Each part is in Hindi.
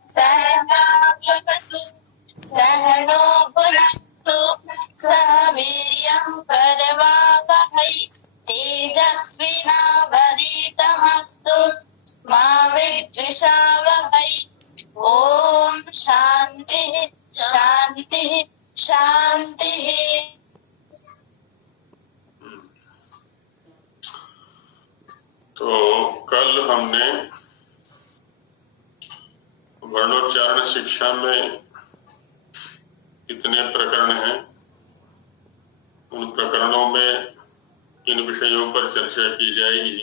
सहनावतु सहनो भुनक्तु सह वीर्यं करवावहै तेजस्विनावधीतमस्तु मा विद्विषावहै। ओम शांति शांति शांति। तो कल हमने वर्णोच्चारण शिक्षा में कितने प्रकरण हैं, उन प्रकरणों में इन विषयों पर चर्चा की जाएगी,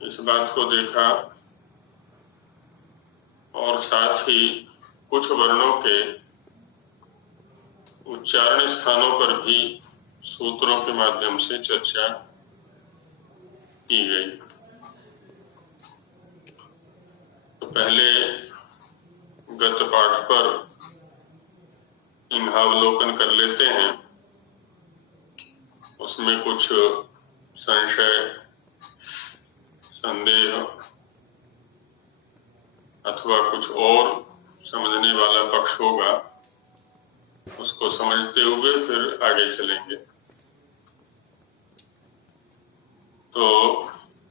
इस बात को देखा और साथ ही कुछ वर्णों के उच्चारण स्थानों पर भी सूत्रों के माध्यम से चर्चा की गई। तो पहले गत पाठ पर इन्हावलोकन कर लेते हैं, उसमें कुछ संशय संदेह अथवा कुछ और समझने वाला पक्ष होगा, उसको समझते हुए फिर आगे चलेंगे। तो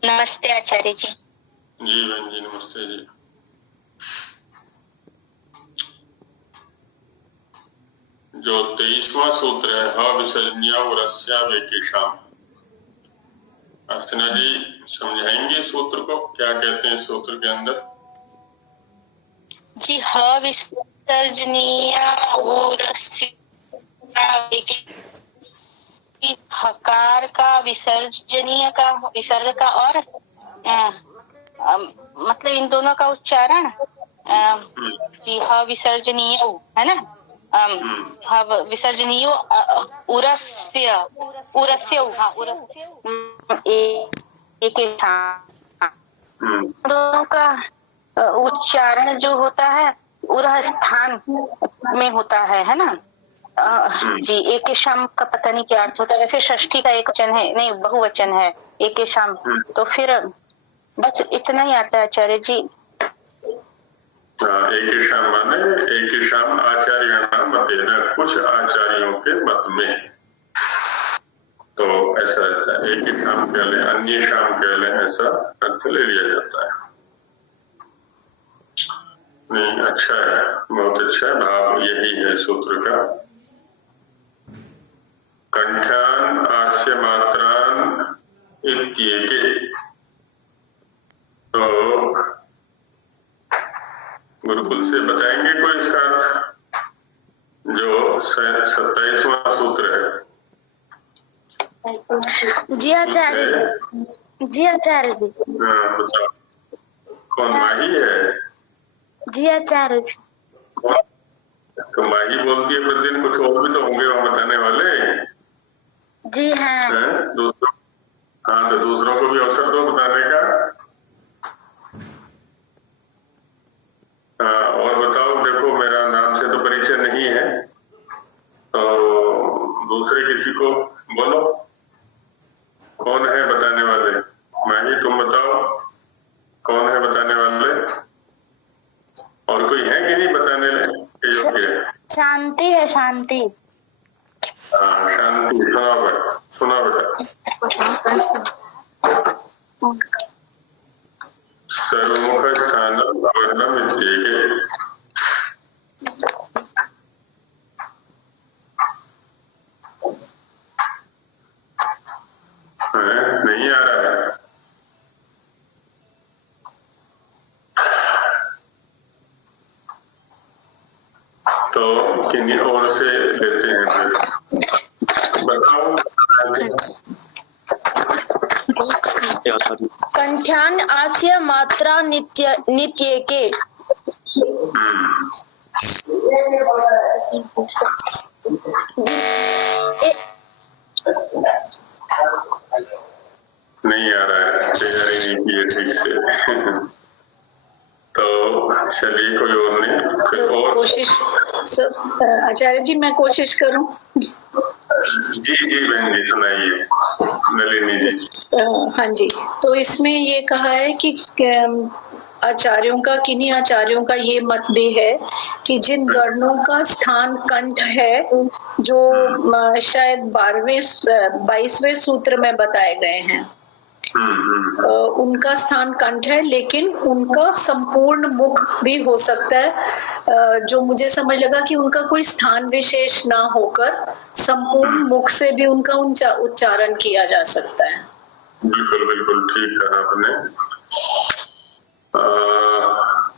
नमस्ते आचार्य जी। जी बहन जी, नमस्ते जी। जो 23वां सूत्र है, ह विसर्जनीया उरस्या वेकेशाम, अर्चना जी समझाएंगे सूत्र को, क्या कहते हैं सूत्र के अंदर? जी, ह विसर्जनीया उरस्या हकार का विसर्जनीय का विसर्ग का और मतलब इन दोनों का उच्चारण जी ह विसर्जनीय है ना, विसर्जनीय उरस्य उरस्य हाँ उरस्य एक दोनों का उच्चारण जो होता है उरह स्थान में होता है ना। जी, एक शाम का पता नहीं क्या अर्थ होता है, वैसे षष्ठी का एक वचन है, नहीं बहुवचन है एक शाम, तो फिर बस इतना ही आता है आचार्य जी। एक शाम माने एक शाम आचार्य नाम मतेन, कुछ आचार्यों के मत में तो ऐसा रहता है, एक शाम कह लें अन्य शाम कह लें, ऐसा अर्थ ले लिया जाता है। नहीं, अच्छा है, बहुत अच्छा है, भाव यही है सूत्र का। कंठान आस्य मात्रान इत्येके, तो गुरुकुल से बताएंगे कोई इसका अर्थ? जो 27वां सूत्र है। जी आचार्य जी। आचार्य जी बताओ, कौन माही है? जी आचार्य जी। तो माही बोलती है प्रतिदिन, कुछ और भी तो होंगे वहां बताने वाले। जी हाँ। दूसरों, हाँ तो दूसरों को भी अवसर दो बताने का। और बताओ, देखो मेरा नाम से तो परिचय नहीं है, तो दूसरे किसी को बोलो, कौन है बताने वाले? माही तुम बताओ, कौन है बताने वाले? और कोई है कि नहीं बताने के योग्य? शांति है, शांति। शांति, सुना बेटा। सर्वमुख स्थान वर्णम इत्येके, नहीं आ रहा है। तो किन्हीं और से लेते हैं फिर, बताओ। कंठान आस्य मात्रा नित्येके। नहीं आ रहा है, तैयारी नहीं की है ठीक से। तो चलिए, कोई और नहीं, फिर और कोशिश। आचार्य जी मैं कोशिश करूं? जी जी बहन जी, सुनाइए नलिनी जी। हाँ जी, तो इसमें ये कहा है कि आचार्यों का, किन्हीं आचार्यों का ये मत भी है कि जिन वर्णों का स्थान कंठ है, जो शायद 22वें सूत्र में बताए गए हैं, उनका स्थान कंठ है, लेकिन उनका संपूर्ण मुख भी हो सकता है। जो मुझे समझ लगा कि उनका कोई स्थान विशेष ना होकर संपूर्ण मुख से भी उनका उच्चारण किया जा सकता है। बिल्कुल बिल्कुल ठीक कहा आपने।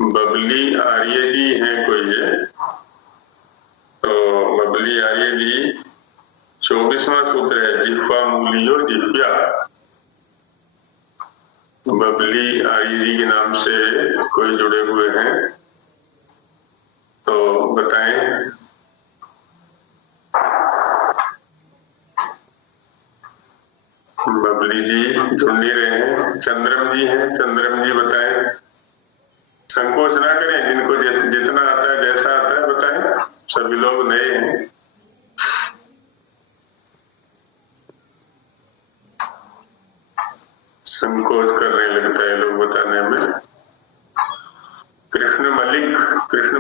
बबली आर्य जी हैं कोई है, तो बबली आर्य जी 24वां सूत्र है, जिह्वा मूलियो जिह्वा। बबली आर्य जी के नाम से कोई जुड़े हुए हैं, तो बताएं। बबली जी जुड़ नहीं रहे हैं। चंद्रम जी हैं, चंद्रम जी बताएं। संकोच ना करें, जिनको जैसे जितना आता है जैसा आता है बताएं, सभी लोग नए हैं। संकोच करने लगता है लोग बताने में। कृष्ण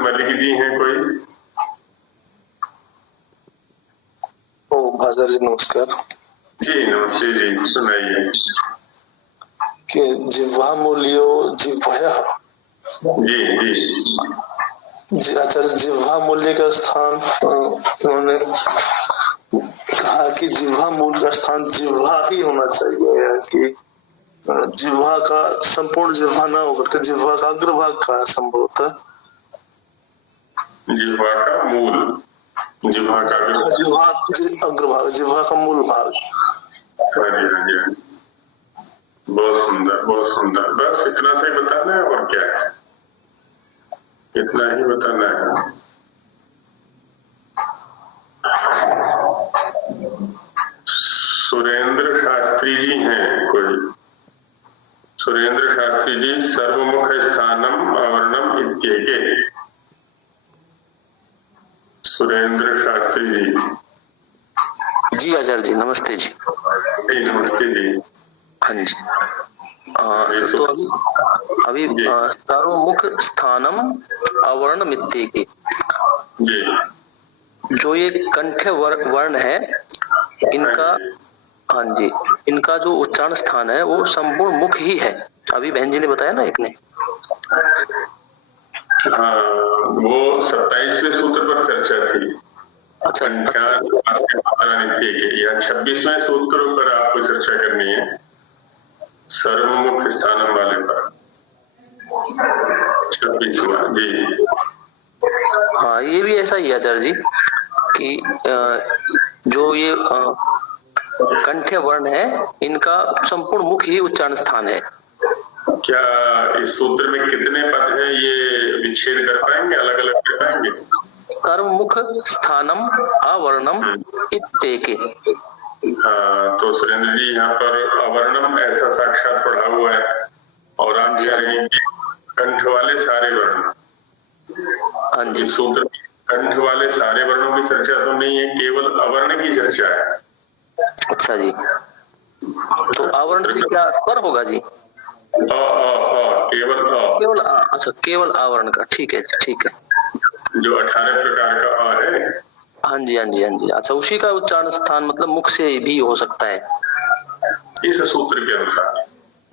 मलिक जी हैं कोई? ओ आचार्य जी नमस्कार। जी नमस्ते जी, सुनाइए। कि जिह्वा मूल्यो जिह्वया। जी जी जी आचार्य, जिह्वा मूल्य का स्थान उन्होंने कहा कि जिह्वा मूल का स्थान जिह्वा ही होना चाहिए, या कि जिह्वा का संपूर्ण जिह्वा ना होकर के जिह्वा का अग्रभाग का संभवतः, जिह्वा का मूल, जिह्वा का अग्रभाग, जिह्वा का मूल भाग। हाँ जी हाँ जी, बहुत सुंदर बहुत सुंदर। बस इतना से ही बताना है, और क्या है, इतना ही बताना है। सुरेंद्र शास्त्री जी हैं कोई? सुरेंद्र शास्त्री जी, सर्वमुख स्थानम अवर्णम इत्येके। सुरेंद्र शास्त्री जी। जी आचार्य जी नमस्ते जी। नमस्ते जी। हाँ जी। तो अभी सर्वमुख स्थानम अवर्णम इत्येके, जी जो ये कंठ वर्ण है इनका, हाँ जी, इनका जो उच्चारण स्थान है वो संपूर्ण मुख ही है। अभी बहन जी ने बताया ना एक ने। हाँ, वो 27वें सूत्र पर चर्चा थी। अच्छा, या 26वें सूत्र पर आपको चर्चा करनी है, सर्वमुख स्थानम वाले पर। 26वां जी। हाँ, ये भी ऐसा ही है आचार्य जी कि जो ये कंठ्य वर्ण है इनका संपूर्ण मुख ही उच्चारण स्थान है। क्या इस सूत्र में कितने पद हैं, ये विच्छेद कर पाएंगे, अलग अलग कर पाएंगे? सर्वमुख स्थानम अवर्णम इत्येके। हाँ, तो सुरेंद्र जी यहाँ पर अवर्णम ऐसा साक्षात पढ़ा हुआ है, और आप कह रहे हैं कंठ वाले सारे वर्ण। हाँ जी, सूत्र कंठ वाले सारे वर्णों की चर्चा तो नहीं है, केवल अवर्ण की चर्चा है। अच्छा जी, तो आवरण से क्या स्वर होगा जी? केवल अच्छा, केवल आवरण का, ठीक है जी, ठीक है। जो 18 प्रकार का अ है। हाँ जी हाँ जी हाँ जी। अच्छा, उसी का उच्चारण स्थान मतलब मुख से भी हो सकता है इस सूत्र के अनुसार।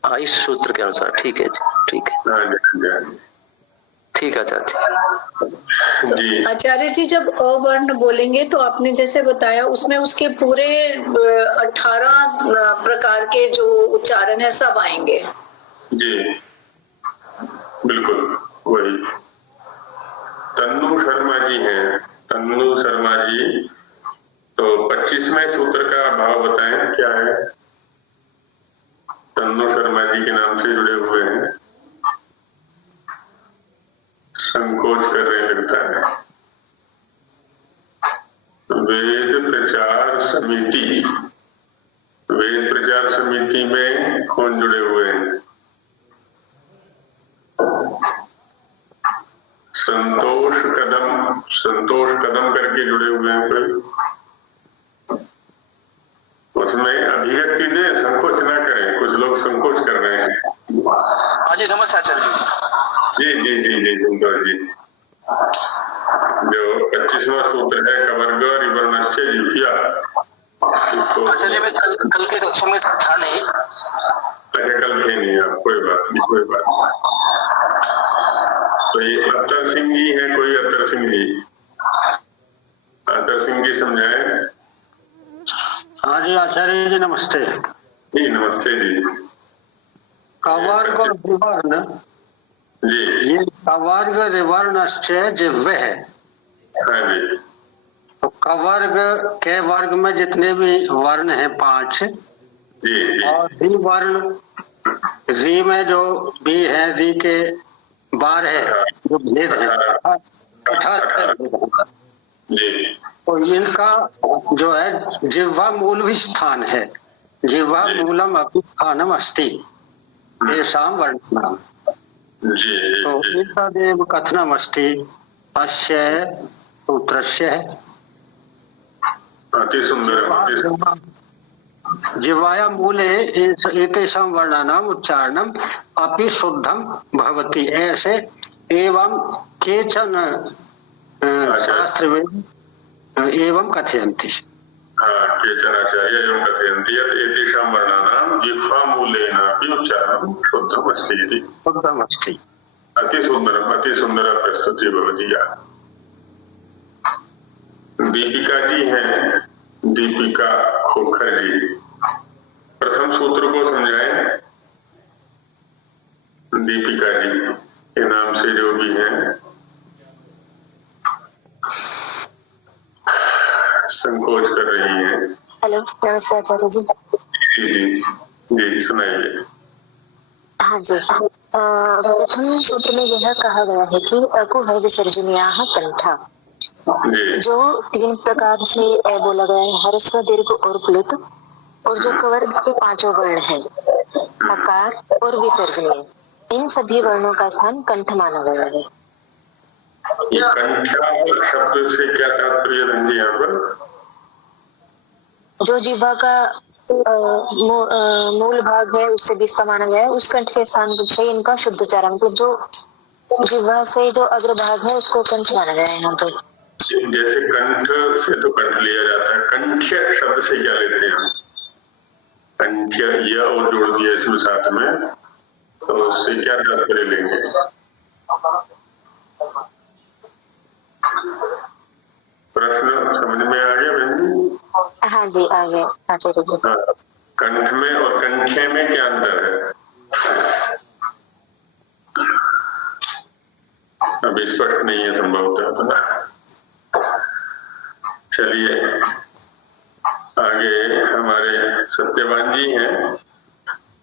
हाँ, इस सूत्र के अनुसार, ठीक है जी, ठीक है, ठीक है आचार्य जी। आचार्य जी, जब अवर्ण बोलेंगे तो आपने जैसे बताया उसमें उसके पूरे 18 प्रकार के जो उच्चारण है सब आएंगे। जी बिल्कुल वही। तन्नू शर्मा जी हैं, तन्नू शर्मा जी, तो 25वें सूत्र का भाव बताएं क्या है? तन्नू शर्मा जी के नाम से जुड़े हुए हैं, संकोच कर रहे लगता है। वेद प्रचार समिति, वेद प्रचार समिति में कौन जुड़े हुए हैं? संतोष कदम करके जुड़े हुए हैं कोई? उसमें अभिव्यक्ति दे, संकोच ना करें, कुछ लोग संकोच कर रहे हैं। हाँ जी, नमस्ते आचार्य जी। जी जी जी जी सुंदर जी, जो 25वां सूत्र है कवर्ग रिवर्णश्च जिह्वा, इसको आचार्य मैं कल के कक्षा में था नहीं। अच्छा कल थे नहीं आप, कोई बात नहीं कोई बात नहीं। तो ये अत्तर सिंह जी है, कोई अत्तर सिंह जी, अत्तर सिंह जी समझाए। हाँ जी आचार्य जी नमस्ते। जी नमस्ते जी। कवर्ग और विवर्ण जी ये कवर्ग रिवर्णश्च जिह्वे है। हाँ जी तो कवर्ग के वर्ग में जितने भी वर्ण हैं 5, जी जी और री वर्ण, री में जो भी है, री के 12 जो भेद है 18 जी। तो इनका जो है जिह्वा मूल भी स्थान है। जिह्वा मूलम अपि स्थानम अस्ति येषां वर्णानाम्। जी तो एतदेव कथनम अस्ति अस्य सूत्रस्य। अति सुंदर। जिह्वाया मूले एतेषां वर्णानाम् उच्चारणम् अपि शुद्धं भवति। ऐसे एवं केचन शास्त्रवेद एवं कथयन्ति। केचन आचार्य एवं कथयन्ति यत् एतेषां वर्णानां जिह्वामूलेनापि उच्चारणं शुद्धमस्ति इति। शुद्धमस्ति। अति सुंदर प्रस्तुति भवति। दीपिका जी हैं, दीपिका खोखर जी, प्रथम सूत्र को समझाएं। दीपिका जी के नाम से जो भी हैं, संकोच कर रही हैं। हेलो नमस्ते आचार्य जी। जी जी जी सुनाइए। हाँ जी, प्रथम सूत्र में यह कहा गया है कि अकु है विसर्जनीयाः कंठा, जो 3 प्रकार से बोला गया है, ह्रस्व दीर्घ और प्लुत, और जो कवर्ग के 5 वर्ण है अकार और विसर्जनीय, इन सभी वर्णों का स्थान कंठ माना गया है। ये कंठा शब्द से क्या तात्पर्य रहेंगे यहाँ पर? जो जिह्वा का मूल भाग है उससे भी माना गया है, उस कंठ के स्थान से इनका शुद्ध उच्चारण, मतलब जो जिह्वा से जो अग्रभाग है उसको कंठ माना गया है यहाँ पर। जैसे कंठ से तो कंठ लिया जाता है, कंठ्य शब्द से क्या लेते हैं? कंठ्य या और जोड़ दिया इसमें साथ में, तो उससे क्या तात्पर्य लेंगे? प्रश्न समझ में आ गया बहन जी? हाँ जी आ गया आचार्य जी। कंठ में और कंठ्य में क्या अंतर है? अभी स्पष्ट नहीं है संभवतः। चलिए आगे हमारे सत्यवान जी हैं,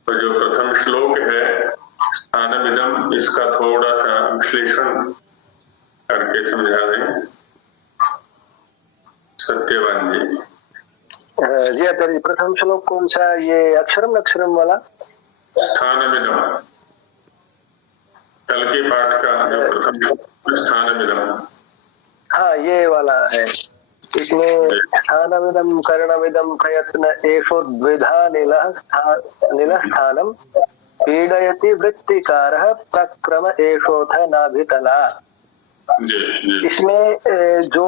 तो जो प्रथम श्लोक है स्थानमिदम, इसका थोड़ा सा विश्लेषण करके समझा दें सत्यवान जी। जी आचार्य, प्रथम श्लोक कौन सा? ये अक्षरम वाला स्थानमिदम, कल के पाठ का जो प्रथम श्लोक स्थानमिदम। हाँ ये वाला है। इसमें स्थानमिदम कर्णमिदम प्रयत्न एषो द्विधा नीलः स्थानम पीडयति वृत्तिकारः प्रक्रम एषोथ नाभितला। इसमें जो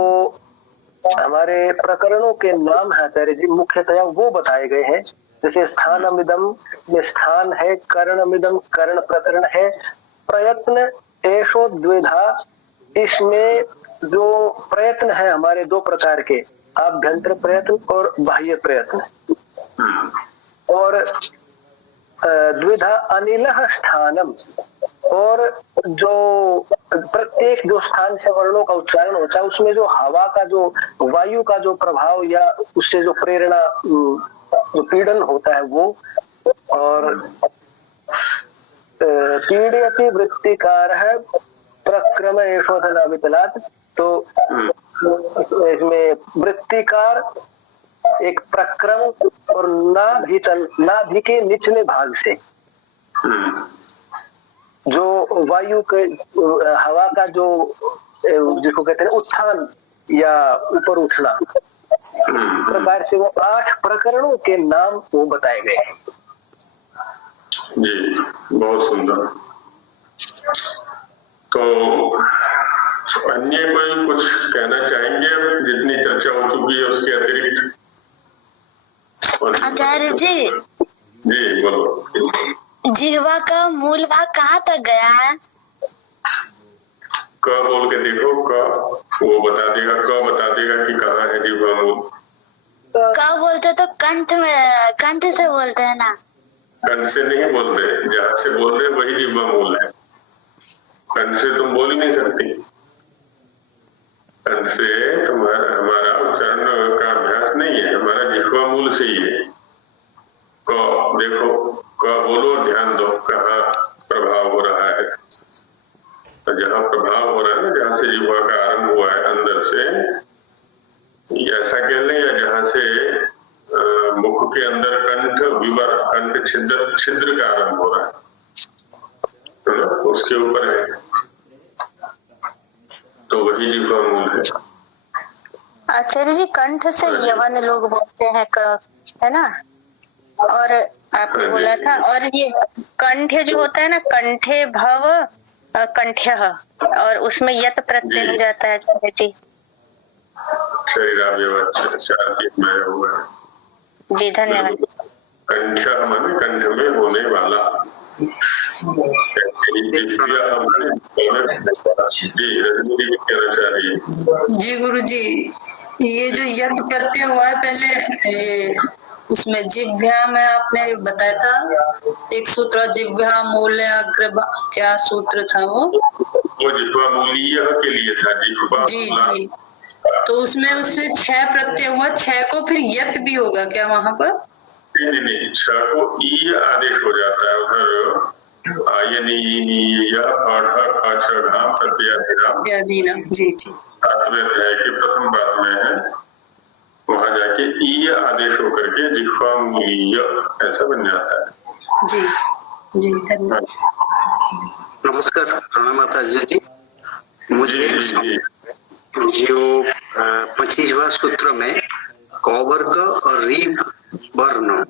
हमारे प्रकरणों के नाम है आचार्य जी मुख्यतया वो बताए गए हैं। जैसे स्थानमिदम में स्थान है, कर्णमिदम कर्ण प्रकरण है, प्रयत्न एषो द्विधा, इसमें जो प्रयत्न है हमारे 2 प्रकार के, आभ्यंतर प्रयत्न और बाह्य प्रयत्न। और द्विधा अनिलः स्थानम, और जो प्रत्येक जो स्थान से वर्णों का उच्चारण होता है उसमें जो हवा का जो वायु का जो प्रभाव या उससे जो प्रेरणा जो पीड़न होता है वो, और पीड़यति वृत्तिकारः प्रक्रम एषोथ नाभितलात्, तो इसमें वृत्तिकार एक प्रक्रम और नाभि के निचले भाग से जो वायु के हवा का जो जिसको कहते हैं उत्थान या ऊपर उठना, प्रकार से वो 8 प्रकरणों के नाम वो बताए गए हैं। जी बहुत सुंदर। तो अन्य कोई कुछ कहना चाहेंगे? जितनी चर्चा हो चुकी है उसके अतिरिक्त? आचार्य जी बोलो। जिह्वा का मूल भाग कहाँ तक गया है? क बोल के देखो, क वो बता देगा, क बता देगा कि कहाँ है जिह्वा मूल। क बोलते तो कंठ में, कंठ से बोलते हैं ना? कंठ से नहीं बोलते, जहाँ से बोल रहे वही जिह्वा मूल है। कंठ से तुम बोल ही नहीं सकती। कंठ से तुम्हारा हमारा उच्चारण का अभ्यास नहीं है, हमारा जिह्वा मूल से ही है। क देखो, क बोलो, ध्यान दो कहाँ प्रभाव हो रहा है। तो जहाँ प्रभाव हो रहा है ना, जहाँ से जिह्वा का आरंभ हुआ है अंदर से, ऐसा कह लें, या जहाँ से मुख के अंदर कंठ विवर, कंठ छिद्र का आरंभ हो रहा है, तो ना उसके ऊपर है, तो वही जिह्वा मूल है। आचार्य जी, कंठ से यवन लोग बोलते हैं है ना? और आपने बोला था, और ये कंठ जो होता है ना, कंठे भव कंठ्य, और उसमें यत प्रत्यय हो जाता है जी। जी धन्यवाद। कंठ्य माने कंठ में होने वाला। जी गुरु जी, ये जो यत प्रत्यय हुआ है, पहले उसमें जिह्वा में आपने बताया था एक सूत्र, जिह्वा मूल्य अग्र, क्या सूत्र था वो जिह्वा मूलीय के लिए था। जिह्वा जी जी, तो उसमें उससे 6 प्रत्यय हुआ, 6 को फिर यत भी होगा क्या वहाँ पर? नहीं, 6 को ई आदेश हो जाता है उधर। जी जी, अध्याय के प्रथम पाद में है, वहां जाके ई आदेश होकर के जिह्वा मूलीय ऐसा बन जाता है। जी जी, धन्यवाद। नमस्कार, प्रणाम आचार्य जी। मुझे जो 25वां सूत्र में कौवर्ग और री वर्ण,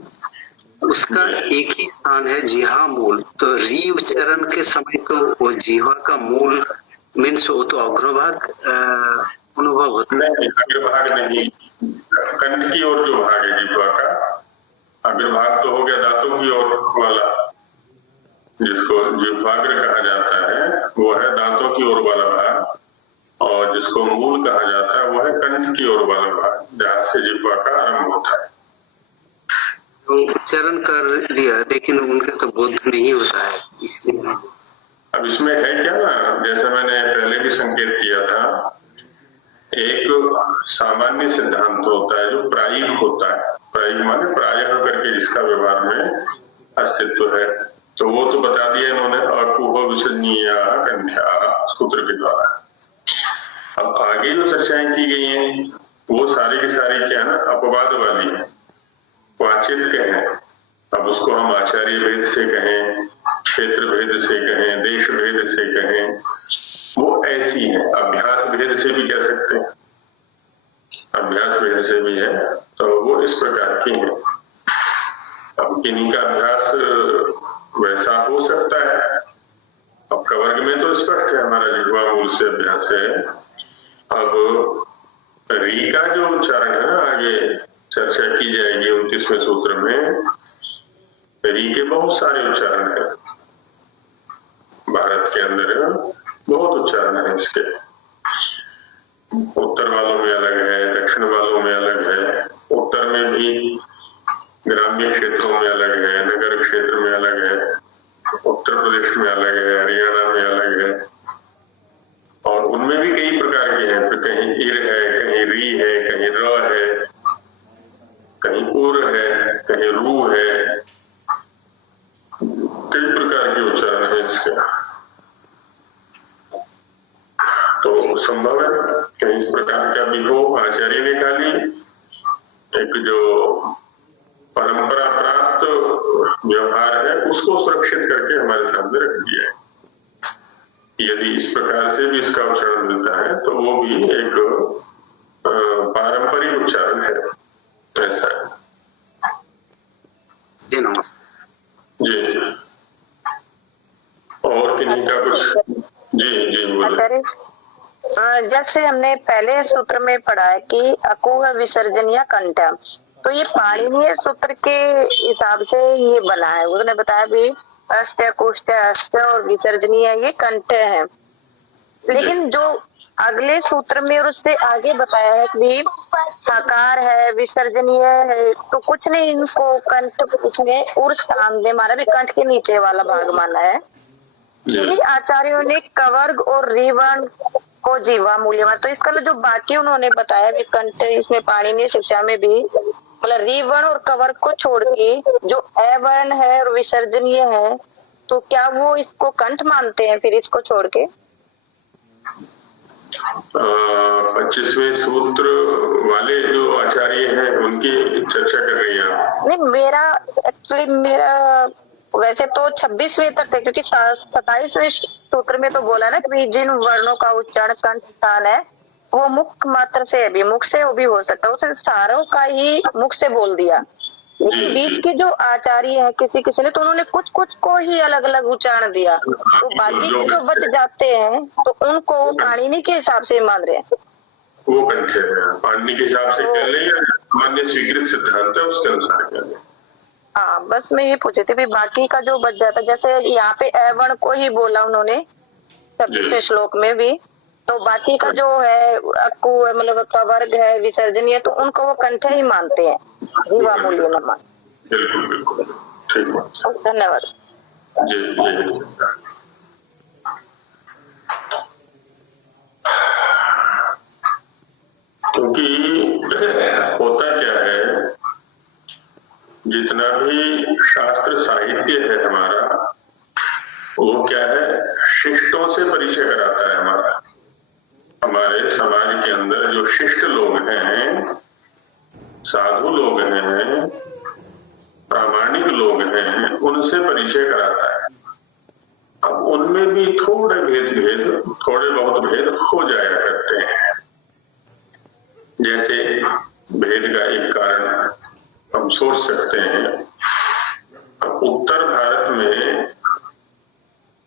उसका एक ही स्थान है जिह्वा मूल, तो री उच्चारण के समय तो वो जिह्वा का मूल मीन्स वो तो अग्रभाग अनुभव होता है। नहीं, अग्रभाग नहीं, कंठ की ओर जो भाग है जिह्वा का, अग्रभाग तो हो गया दांतों की ओर वाला, जिसको जिह्वाग्र कहा जाता है, वो है दांतों की ओर वाला भाग, और जिसको मूल कहा जाता है वो है कंठ की ओर वाला भाग, जहाँ से जिह्वा का आरंभ होता है। तो उच्चारण कर लिया, लेकिन उनका तो बोध नहीं होता है, इसलिए। अब इसमें है क्या ना, जैसा मैंने पहले भी संकेत किया था, एक सामान्य सिद्धांत होता है जो प्रायिक होता है। प्रायिक माने प्रायः करके जिसका व्यवहार में अस्तित्व है, तो वो तो बता दिया इन्होंने, अकुह विसर्जनीय कंठ्या सूत्र के द्वारा। अब आगे जो चर्चाएं की गई हैं वो सारी की सारी क्या है ना, अपवाद वाली है, वाचित कहें, अब उसको हम आचार्य भेद से कहें, क्षेत्र भेद से कहें, देश भेद से कहें, वो ऐसी है। अभ्यास भेद से भी कह सकते हैं, अभ्यास भेद से भी है, तो वो इस प्रकार की है। अब किन्हीं का अभ्यास वैसा हो सकता है, अब कवर्ग में तो स्पष्ट है हमारा जिह्वा मूल से अभ्यास है। अब री का जो उच्चारण है ना, आगे चर्चा की जाएगी 29वें सूत्र में, री के बहुत सारे उच्चारण है, भारत के अंदर बहुत उच्चारण है इसके। उत्तर वालों में अलग है, दक्षिण वालों में अलग है, उत्तर में भी ग्रामीण क्षेत्रों में अलग है, नगर क्षेत्र में अलग है, उत्तर प्रदेश में अलग है, हरियाणा में अलग है, और उनमें भी कई प्रकार के हैं। फिर कहीं इर है, कहीं री है, कहीं र है, कहीं उर है, कहीं रू है, कई प्रकार के उच्चारण है इसके। तो संभव है कहीं इस प्रकार का भी हो। आचार्य ने खाली एक जो परंपरा प्राप्त व्यवहार है उसको सुरक्षित करके हमारे सामने रख दिया है। यदि इस प्रकार से भी इसका उच्चारण मिलता है तो वो भी एक पारंपरिक उच्चारण है, ऐसा है। जी नमस्कार जी, और किन्हीं का कुछ? जी बोलिए। आचार्य, जैसे हमने पहले सूत्र में पढ़ा है कि अकुह विसर्जनीय कंठ, तो ये पाणिनीय सूत्र के हिसाब से ये बना है। उसने बताया भी अष्ट कुष्ठ अष्ट और विसर्जनीय ये कंठ है, लेकिन जो अगले सूत्र में और उससे आगे बताया है कि साकार है विसर्जनीय है, तो कुछ नहीं, इनको कंठ उसने उर स्थान दे माना भी कंठ के नीचे वाला भाग माना है। क्योंकि आचार्यों ने कवर्ग और रिवर्ण को जीवा मूल्यवान, तो इसका जो बाकी उन्होंने बताया भी कंठ, इसमें पाणिनीय शिक्षा में भी मतलब रिवर्ण और कवर्ग को छोड़ के जो अवर्ण है और विसर्जनीय है, तो क्या वो इसको कंठ मानते हैं फिर इसको छोड़ के? 25वें सूत्र वाले जो आचार्य हैं उनकी चर्चा कर रही हैं आप? नहीं, मेरा वैसे तो 26वें तक है, क्योंकि 27वें सूत्र में तो बोला ना कि जिन वर्णों का उच्चारण कंठ स्थान है वो मुख मात्र से भी, मुख से वो भी हो सकता है, उसने सारों का ही मुख से बोल दिया। लेकिन बीच के जो आचार्य है किसी किसी ने तो उन्होंने कुछ कुछ को ही अलग अलग उच्चारण दिया, तो बाकी के जो बच जाते हैं तो उनको पाणिनि के हिसाब से मान रहे हैं, वो कंठ है। पाणिनि के हिसाब से कह लें या मान्य स्वीकृत सिद्धांत है उसके अनुसार कह लें? हाँ, बस मैं ये पूछी थी भी बाकी का जो बच जाता, जैसे यहाँ पे अवर्ण को ही बोला उन्होंने 26वें श्लोक में भी, तो बाकी का जो है अक्कू है मतलब कवर्ग है विसर्जनीय, तो उनको वो कंठ ही मानते हैं, जीवा मूल्य न मान। बिल्कुल बिल्कुल ठीक है, धन्यवाद जी। क्योंकि होता क्या है, जितना भी शास्त्र साहित्य है हमारा, वो क्या है, शिष्टों से परिचय कराता है हमारा। हमारे समाज के अंदर जो शिष्ट लोग हैं, साधु लोग हैं, प्रामाणिक लोग हैं, उनसे परिचय कराता है। अब उनमें भी थोड़े बहुत भेद हो जाया करते हैं। जैसे भेद का एक कारण हम सोच सकते हैं, अब उत्तर भारत में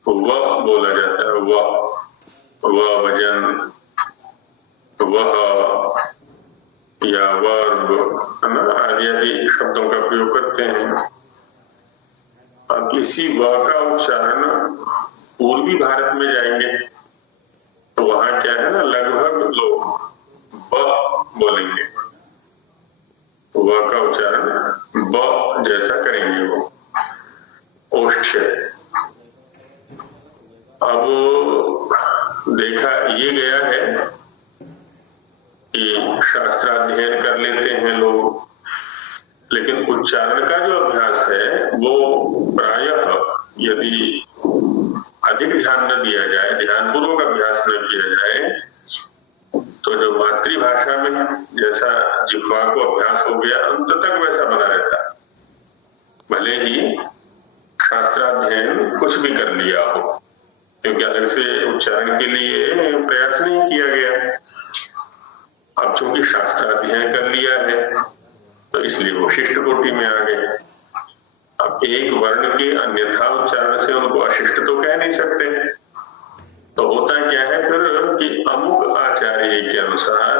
वह बोला जाता है, वह वजन, वह या वर्ब आदि शब्दों का प्रयोग करते हैं। अब इसी व का उच्चारण पूर्वी भारत में जाएंगे तो वहां क्या है ना, लगभग लोग ब बोलेंगे, व का उच्चारण ब जैसा करेंगे वो, ओष्ठ। अब देखा ये गया है कि शास्त्राध्ययन कर लेते हैं लोग, लेकिन उच्चारण का जो अभ्यास है वो प्रायः यदि अधिक ध्यान न दिया जाए, ध्यानपूर्वक अभ्यास न किया जाए, तो जो मातृभाषा में जैसा जिह्वा को अभ्यास हो गया अंत तक वैसा बना रहता है, भले ही शास्त्राध्ययन कुछ भी कर लिया हो, क्योंकि अलग से उच्चारण के लिए प्रयास नहीं किया गया। अब चूंकि शास्त्राध्ययन कर लिया है तो इसलिए वो शिष्ट कोटि में आ गए। अब एक वर्ण के अन्यथा उच्चारण से उनको अशिष्ट तो कह नहीं सकते। तो होता क्या है फिर कि अमुक आचार्य के अनुसार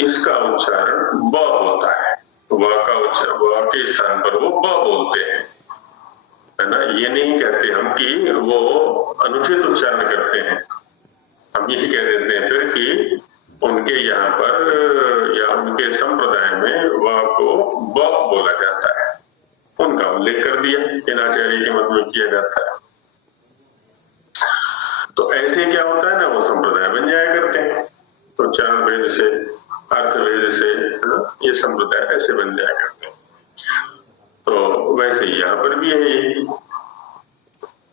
इसका उच्चारण ब होता है, व का उच्चारण व के स्थान पर वो ब बोलते हैं, है ना। ये नहीं कहते हम कि वो अनुचित उच्चारण करते हैं, हम यही कह देते हैं फिर कि उनके यहाँ पर या उनके संप्रदाय में व को ब बोला जाता है, उनका उल्लेख कर दिया, इन आचार्य के मत में किया जाता है। तो ऐसे क्या होता है ना, वो संप्रदाय बन जाया करते हैं, उच्चारण भेद से, अर्थ भेद से, ये संप्रदाय ऐसे बन जाया करते हैं। तो वैसे ही यहाँ पर भी है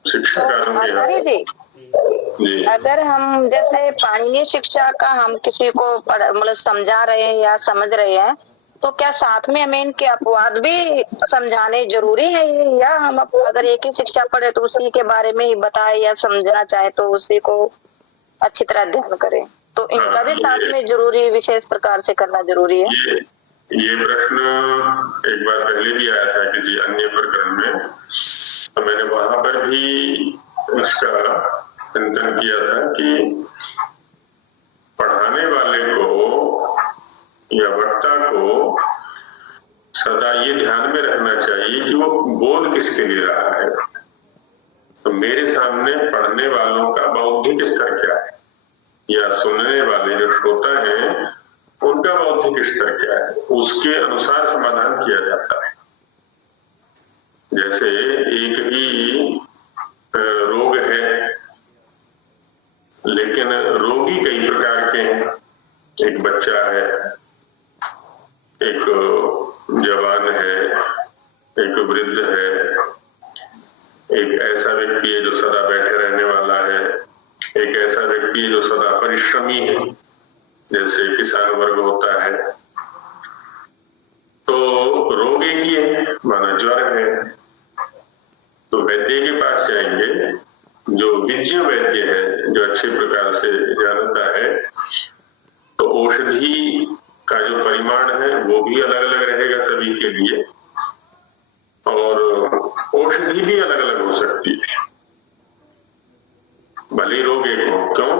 शिक्षाकारों के जी, अगर हम जैसे पाणिनीय शिक्षा का हम किसी को मतलब समझा रहे हैं या समझ रहे हैं, तो क्या साथ में हमें इनके अपवाद भी समझाने जरूरी है, या हम अगर एक ही शिक्षा पढ़े तो उसी के बारे में ही बताए या समझना चाहे तो उसी को अच्छी तरह अध्ययन करें, तो इनका भी साथ में जरूरी विशेष प्रकार से करना जरूरी है? ये प्रश्न एक बार पहले भी आया था किसी अन्य प्रकरण में, तो मैंने वहां पर भी इसका चिंतन किया था कि पढ़ाने वाले को या वक्ता को सदा ये ध्यान में रखना चाहिए कि वो बोल किसके लिए रहा है। तो मेरे सामने पढ़ने वालों का बौद्धिक स्तर क्या है, या सुनने वाले जो श्रोता हैं उनका बौद्धिक स्तर क्या है, उसके अनुसार समाधान किया जाता है। जैसे एक ही रोग है लेकिन रोगी कई प्रकार के हैं। एक बच्चा है, एक जवान है, एक वृद्ध है, एक ऐसा व्यक्ति है जो सदा बैठे रहने वाला है, एक ऐसा व्यक्ति है जो सदा परिश्रमी है, जैसे किसान वर्ग होता है। तो रोग एक ही है, माना ज्वर है, तो वैद्य के पास जाएंगे, जो विज्ञ वैद्य है, जो अच्छे प्रकार से जानता है, तो औषधि का जो परिमाण है वो भी अलग अलग रहेगा सभी के लिए, और औषधि भी अलग अलग हो सकती है, भले रोग एक हो। क्यों?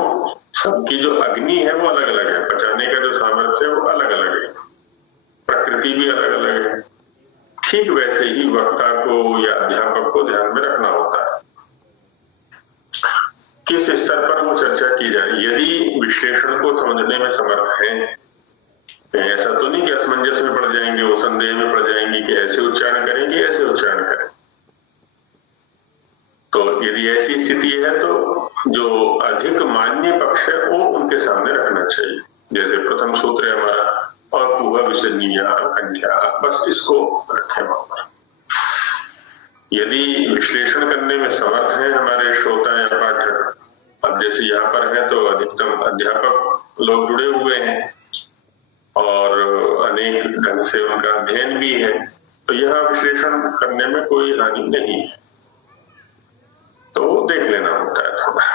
सबकी जो अग्नि है वो अलग अलग है, पचाने का जो सामर्थ्य है वो अलग अलग है, प्रकृति भी अलग अलग है। ठीक वैसे ही वक्ता को या अध्यापक को ध्यान में रखना होता है किस स्तर पर वो चर्चा की जाए। यदि विश्लेषण को समझने में समर्थ है, ऐसा तो नहीं कि असमंजस में पड़ जाएंगे, वो संदेह में पड़ जाएंगे कि ऐसे उच्चारण करेंगे ऐसे उच्चारण करें। तो यदि ऐसी स्थिति है तो जो अधिक मान्य पक्ष है वो उनके सामने रखना चाहिए। जैसे प्रथम सूत्र है हमारा और पूर्व विसर्जनीय कंठ्या, बस इसको रखें वहां पर। यदि विश्लेषण करने में समर्थ है हमारे श्रोता या पाठक, अब जैसे यहाँ पर है तो अधिकतम अध्यापक लोग जुड़े हुए हैं और अनेक ढंग से उनका अध्ययन भी है, तो यह विश्लेषण करने में कोई हानि नहीं है, तो देख लेना होता है थोड़ा।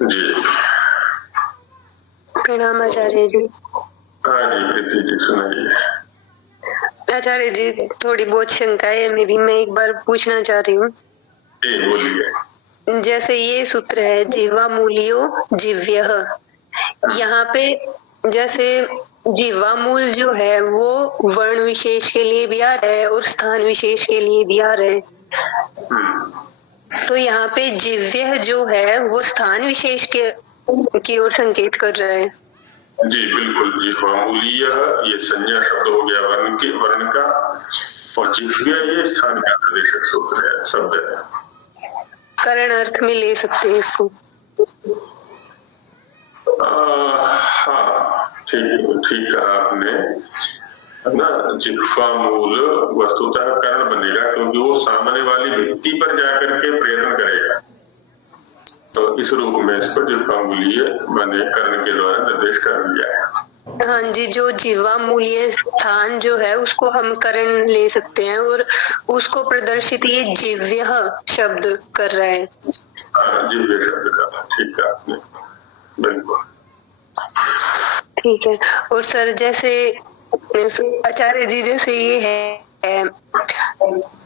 जी प्रणाम आचार्य जी। हाँ जी प्रीति जी सुनाइए। आचार्य जी थोड़ी बहुत शंका है मेरी, मैं एक बार पूछना चाह रही हूँ। जी बोलिए। जैसे ये सूत्र है जिह्वा मूल्यो जिव्यः, यहाँ पे जैसे जिह्वा मूल जो है वो वर्ण विशेष के लिए भी आ रहा है और स्थान विशेष के लिए भी आ रहा है, तो यहाँ पे जिव्यः जो है वो स्थान विशेष के की ओर संकेत कर रहा है। जी बिल्कुल, जिह्वामूलीय ये संज्ञा शब्द हो गया वर्ण का, और जिह्वा ये स्थान का निर्देशक सूत्र है, शब्द है। करण अर्थ में ले सकते हैं इसको। हाँ ठीक कहा आपने ना। जिह्वा मूल वस्तुतः कर्ण बनेगा, क्योंकि वो सामने वाली भित्ति पर जाकर के प्रयत्न करेगा, तो इस रूप में इसको जिह्वामूलीय माने कर्ण के द्वारा निर्देश कर दिया है। हाँ जी, जो जिह्वा मूल्य स्थान जो है उसको हम करण ले सकते हैं और उसको प्रदर्शित ये जिव्यः शब्द कर रहा है। हाँ जिव्य शब्द का, ठीक है आपने, बिल्कुल ठीक है। और सर जैसे आचार्य जी जैसे ये है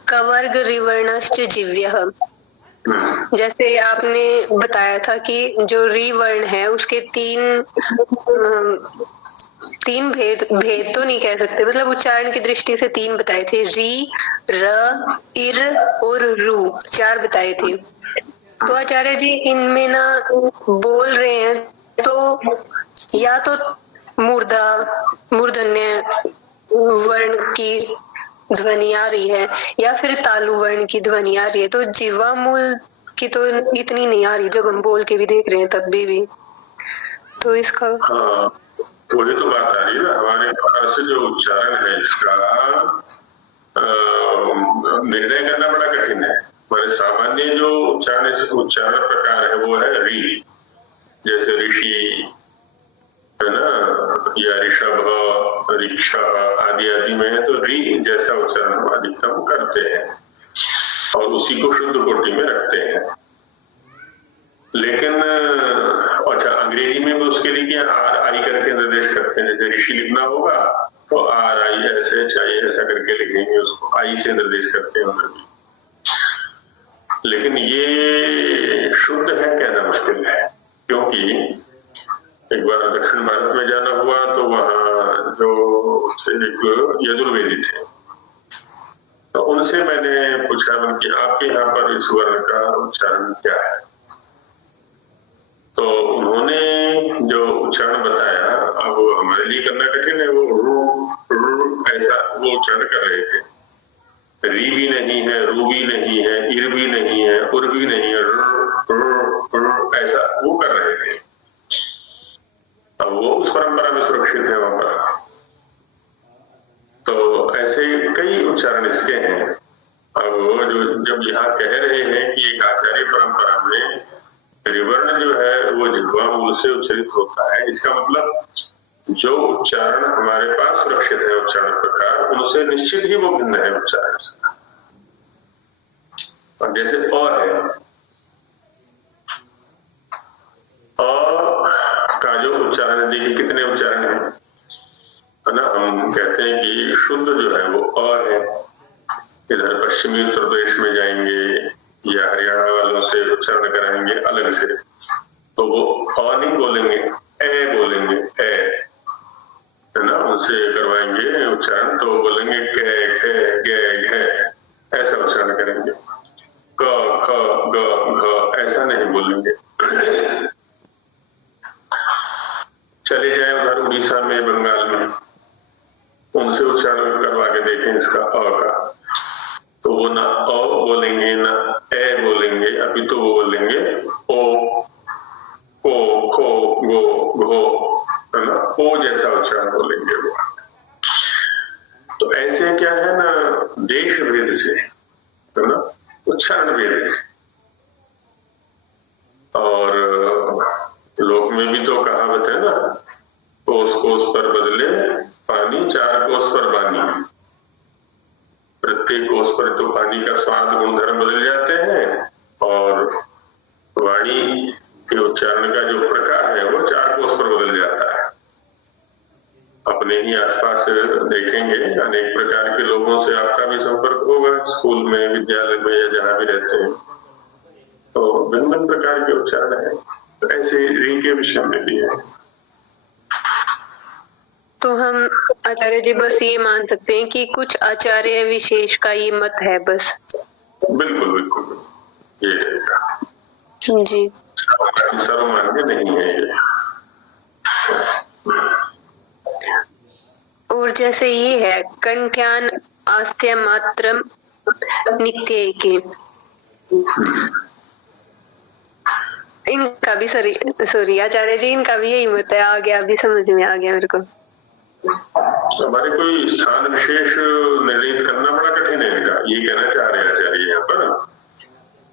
कवर्ग रिवर्णश्च जिव्यः, जैसे आपने बताया था कि जो री वर्ण है उसके तीन भेद तो नहीं कह सकते, मतलब उच्चारण की दृष्टि से तीन बताए थे, री, र, इर और रू, चार बताए थे। तो आचार्य जी इनमें ना बोल रहे हैं तो या तो मूर्धन्य वर्ण की ध्वनि आ रही है या फिर तालु वर्ण की ध्वनि आ रही है, तो जिह्वा मूल की तो इतनी नहीं आ रही, जब हम बोल के भी देख रहे हैं तब भी तो इसका वही तो बात आ रही है ना, हमारे पास जो उच्चारण है इसका निर्णय करना बड़ा कठिन है। हमारे सामान्य जो उच्चारण प्रकार है वो है री, जैसे ऋषि है ना, या ऋषभ, रिक्शा आदि में है, तो री जैसा उच्चारण हम अधिकतम करते हैं और उसी को शुद्ध कोटि में रखते हैं। लेकिन अच्छा अंग्रेजी में भी उसके लिए आर आई करके निर्देश करते हैं, जैसे ऋषि लिखना होगा तो आर आई ऐसे चाहिए ऐसा करके लिखेंगे, उसको आई से निर्देश करते हैं उधर भी। लेकिन ये शुद्ध है कहना मुश्किल है, क्योंकि एक बार दक्षिण भारत में जाना हुआ तो वहाँ जो एक यजुर्वेदी थे, तो उनसे मैंने पूछा कि आपके यहाँ पर इस वर्ण का उच्चारण क्या है। तो उन्होंने जो उच्चारण बताया, अब हमारे लिए करना कठिन है, वो रू ऐसा वो उच्चारण कर रहे थे। री भी नहीं है, रू भी नहीं है, इर भी नहीं है, उर भी नहीं है, ऐसा वो कर रहे थे। अब वो उस परंपरा में सुरक्षित है वहां पर। तो ऐसे कई उच्चारण इसके हैं। अब वो जो जब यहाँ कह रहे हैं कि एक आचार्य परंपरा में त्रिवर्ण जो है वो जिह्वा मूल से उच्चरित होता है, इसका मतलब जो उच्चारण हमारे पास सुरक्षित है उच्चारण प्रकार, उनसे निश्चित ही वो भिन्न है उच्चारण से। और जैसे अ है, अ का जो उच्चारण है, देखिए कितने उच्चारण है ना। हम कहते हैं कि शुद्ध जो है वो अ है। इधर पश्चिमी उत्तर प्रदेश में जाएंगे या हरियाणा वालों से उच्चारण कराएंगे अलग से, तो वो अ नहीं बोलेंगे, ए बोलेंगे, ए है ना। उनसे करवाएंगे उच्चारण तो बोलेंगे कै खे गे घे, ऐसा उच्चारण करेंगे। क ख ग घ ऐसा नहीं बोलेंगे। चले जाए उधर उड़ीसा में, बंगाल में, उनसे उच्चारण करवा के देखें इसका अ का, तो वो ना अ बोलेंगे ना ए बोलेंगे, अभी तो वो बोलेंगे ओ, को, खो, गो, घो, है ना, ओ जैसा उच्चारण बोलेंगे वो। तो ऐसे क्या है ना, देश भेद से, है ना, उच्चारण भेद है। और लोक में भी तो कहावत है ना, कोस कोस पर बदले पानी, चार कोस पर पानी। प्रत्येक कोस पर तो पानी का स्वाद गुणधर्म बदल जाते हैं, और वाणी के उच्चारण का जो प्रकार है वो चार कोस पर बदल जाता है। अपने ही आसपास देखेंगे अनेक प्रकार के लोगों से आपका भी संपर्क होगा, स्कूल में, विद्यालय में या जहां भी रहते हैं, तो भिन्न भिन्न प्रकार के उच्चारण है। तो ऐसे री के विषय में भी है। तो हम आचार्य जी बस ये मान सकते हैं कि कुछ आचार्य विशेष का ये मत है बस? बिल्कुल बिल्कुल ये जी, सर्वमान्य नहीं है ये। और जैसे ये है कंठ्यान आस्त्य मात्रम नित्य के, इनका भी सॉरी आचार्य जी, इनका भी यही मत है। आ गया, अभी समझ में आ गया मेरे को। हमारे कोई स्थान विशेष निर्णित करना बड़ा कठिन है इनका, ये कहना चाह रहे हैं आचार्य यहाँ पर।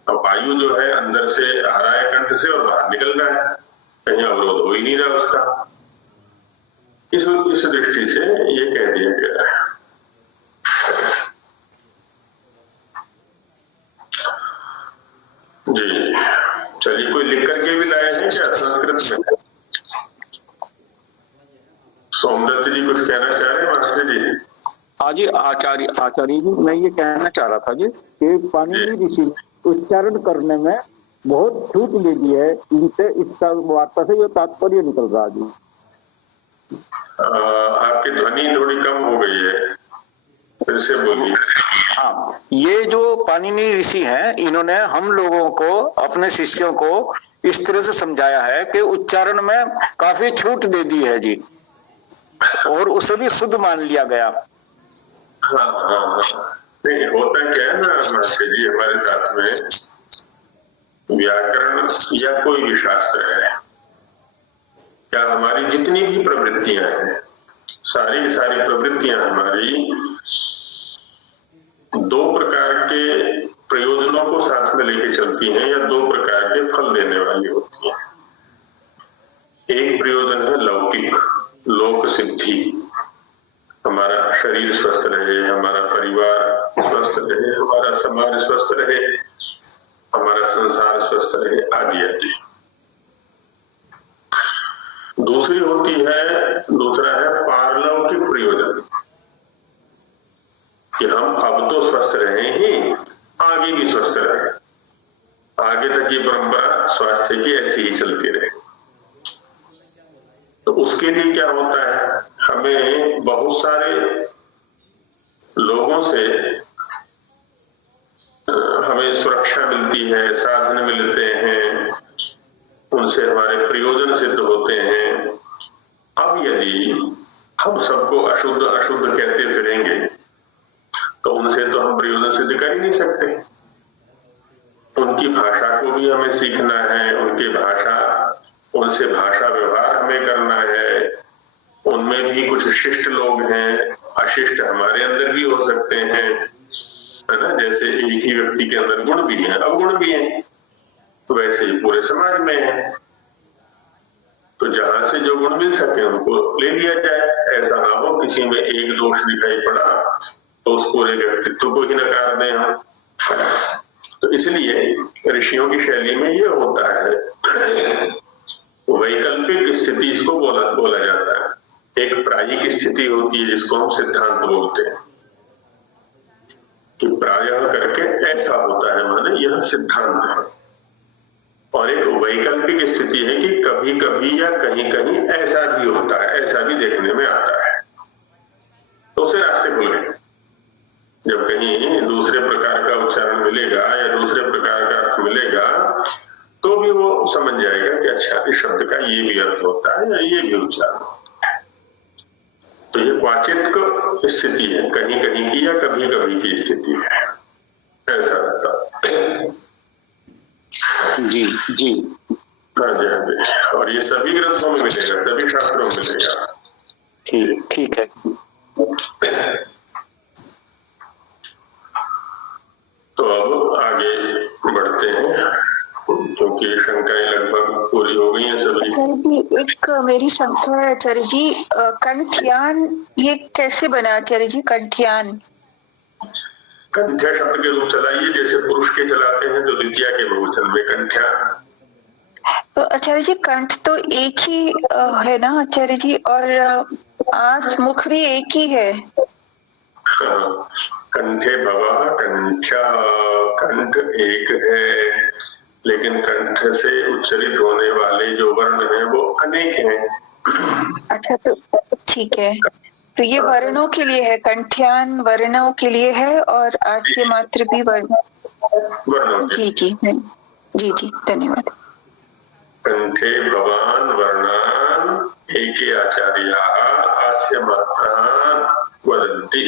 अब वायु जो है अंदर से आ रहा है कंठ से और बाहर निकल रहा है, कहीं अवरोध हो ही नहीं रहा उसका। इस दृष्टि से ये कह दिया गया है। जी चलिए, कोई लिख करके भी लाए हैं क्या संस्कृत में? सोमदत्त जी कुछ कहना चाह रहे हैं मास्टर जी? हाँ जी आचार्य जी, मैं ये कहना चाह रहा था जी कि पाणिनि ऋषि उच्चारण करने में बहुत छूट ले दी है इनसे, इसका वार्ता से ये तात्पर्य निकल रहा है जी। आपकी ध्वनि थोड़ी कम हो गई है, फिर से बोलिए। हाँ, ये जो पाणिनि ऋषि हैं, इन्होंने हम लोगों को, अपने शिष्यों को इस तरह से समझाया है कि उच्चारण में काफी छूट दे दी है जी, और उसे भी शुद्ध मान लिया गया। हाँ, नहीं होता क्या है ना मास्टर जी, हमारे साथ में व्याकरण या कोई भी शास्त्र है, क्या हमारी जितनी भी प्रवृत्तियां हैं, सारी प्रवृत्तियां हमारी दो प्रकार के प्रयोजनों को साथ में लेके चलती हैं, या दो प्रकार के फल देने वाली होती हैं। एक प्रयोजन है लौकिक, लोक सिद्धि, हमारा शरीर स्वस्थ रहे, हमारा परिवार स्वस्थ रहे, हमारा समाज स्वस्थ रहे, हमारा संसार स्वस्थ रहे, आदि आदि। दूसरा है पारलौकिक प्रयोजन, कि हम अब तो स्वस्थ रहे ही, आगे भी स्वस्थ रहे। आगे तक ये परंपरा स्वास्थ्य की ऐसी ही चलती रहे। तो उसके लिए क्या होता है, हमें बहुत सारे लोगों से हमें सुरक्षा मिलती है, साधन मिलते हैं, उनसे हमारे प्रयोजन सिद्ध होते हैं। अब यदि हम सबको अशुद्ध अशुद्ध कहते फिरेंगे तो उनसे तो हम प्रयोजन सिद्ध कर ही नहीं सकते। उनकी भाषा को भी हमें सीखना है, उनसे भाषा व्यवहार हमें करना है। उनमें भी कुछ शिष्ट लोग हैं, अशिष्ट हमारे अंदर भी हो सकते हैं, है ना। जैसे एक ही व्यक्ति के अंदर गुण भी हैं, अवगुण भी हैं, तो वैसे ही पूरे समाज में है। तो जहां से जो गुण मिल सके उनको ले लिया जाए। ऐसा ना हो किसी में एक दोष दिखाई पड़ा तो उस पूरे व्यक्तित्व को ही नकार दें हम। तो इसलिए ऋषियों की शैली में ये होता है, वैकल्पिक स्थिति इसको बोला जाता है। एक प्रायिक स्थिति होती है जिसको हम सिद्धांत बोलते हैं कि प्रायः करके ऐसा होता है, माने यह सिद्धांत है। और एक वैकल्पिक स्थिति है कि कभी कभी या कहीं कहीं ऐसा भी होता है, ऐसा भी देखने में आता है, तो उसे रास्ते खुल गए। जब कहीं दूसरे प्रकार का उच्चारण मिलेगा या दूसरे प्रकार का अर्थ मिलेगा तो भी वो समझ जाएगा कि अच्छा इस शब्द का ये भी अर्थ होता है या ये भी उच्चारण होता है। तो ये क्वचित स्थिति है, कहीं कहीं की या कभी कभी की स्थिति है, ऐसा रहता है। जी जी, हाँ जी, हाँ जी। और ये सभी ग्रंथों में मिलेगा, सभी शास्त्रों में मिलेगा। ठीक है। तो अब आगे बढ़ते हैं क्योंकि शंकाएं लगभग पूरी हो गई हैं सभी। आचार्य जी, एक मेरी शंका है आचार्य जी, कंठ्यान ये कैसे बना आचार्य जी? कंठ्यान कंठ्या शब्द के रूप चलाइए, जैसे पुरुष के चलाते हैं तो द्वितीया के बहुवचन में कंठ्या। तो आचार्य जी कंठ तो एक ही है ना आचार्य जी, और आस मुख भी एक ही है। हाँ, कंठे भवः कंठ्या, कंठ एक है लेकिन कंठ से उच्चरित होने वाले जो वर्ण हैं वो अनेक हैं। अच्छा, तो ठीक है, तो ये वर्णों के लिए है, कंठ्यान वर्णों के लिए है और आद्य मात्र भी वर्णों। जी जी जी जी, धन्यवाद। कंठे भवान वर्णान एके आचार्याः आस्य मात्रान वदन्ति।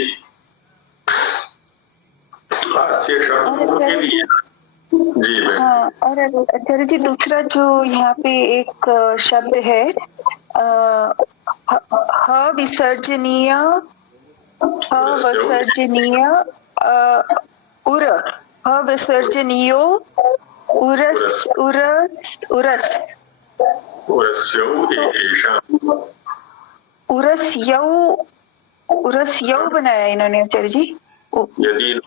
आस्य शब्द मुख के लिए। जी मैं। हाँ, और आचार्य जी दूसरा जो यहाँ पे एक शब्द है ह विसर्जनीय, उर, ह विसर्जनीयो उरस उरस उरस उरस्यौ बनाया इन्होंने आचार्य जी। यदि इन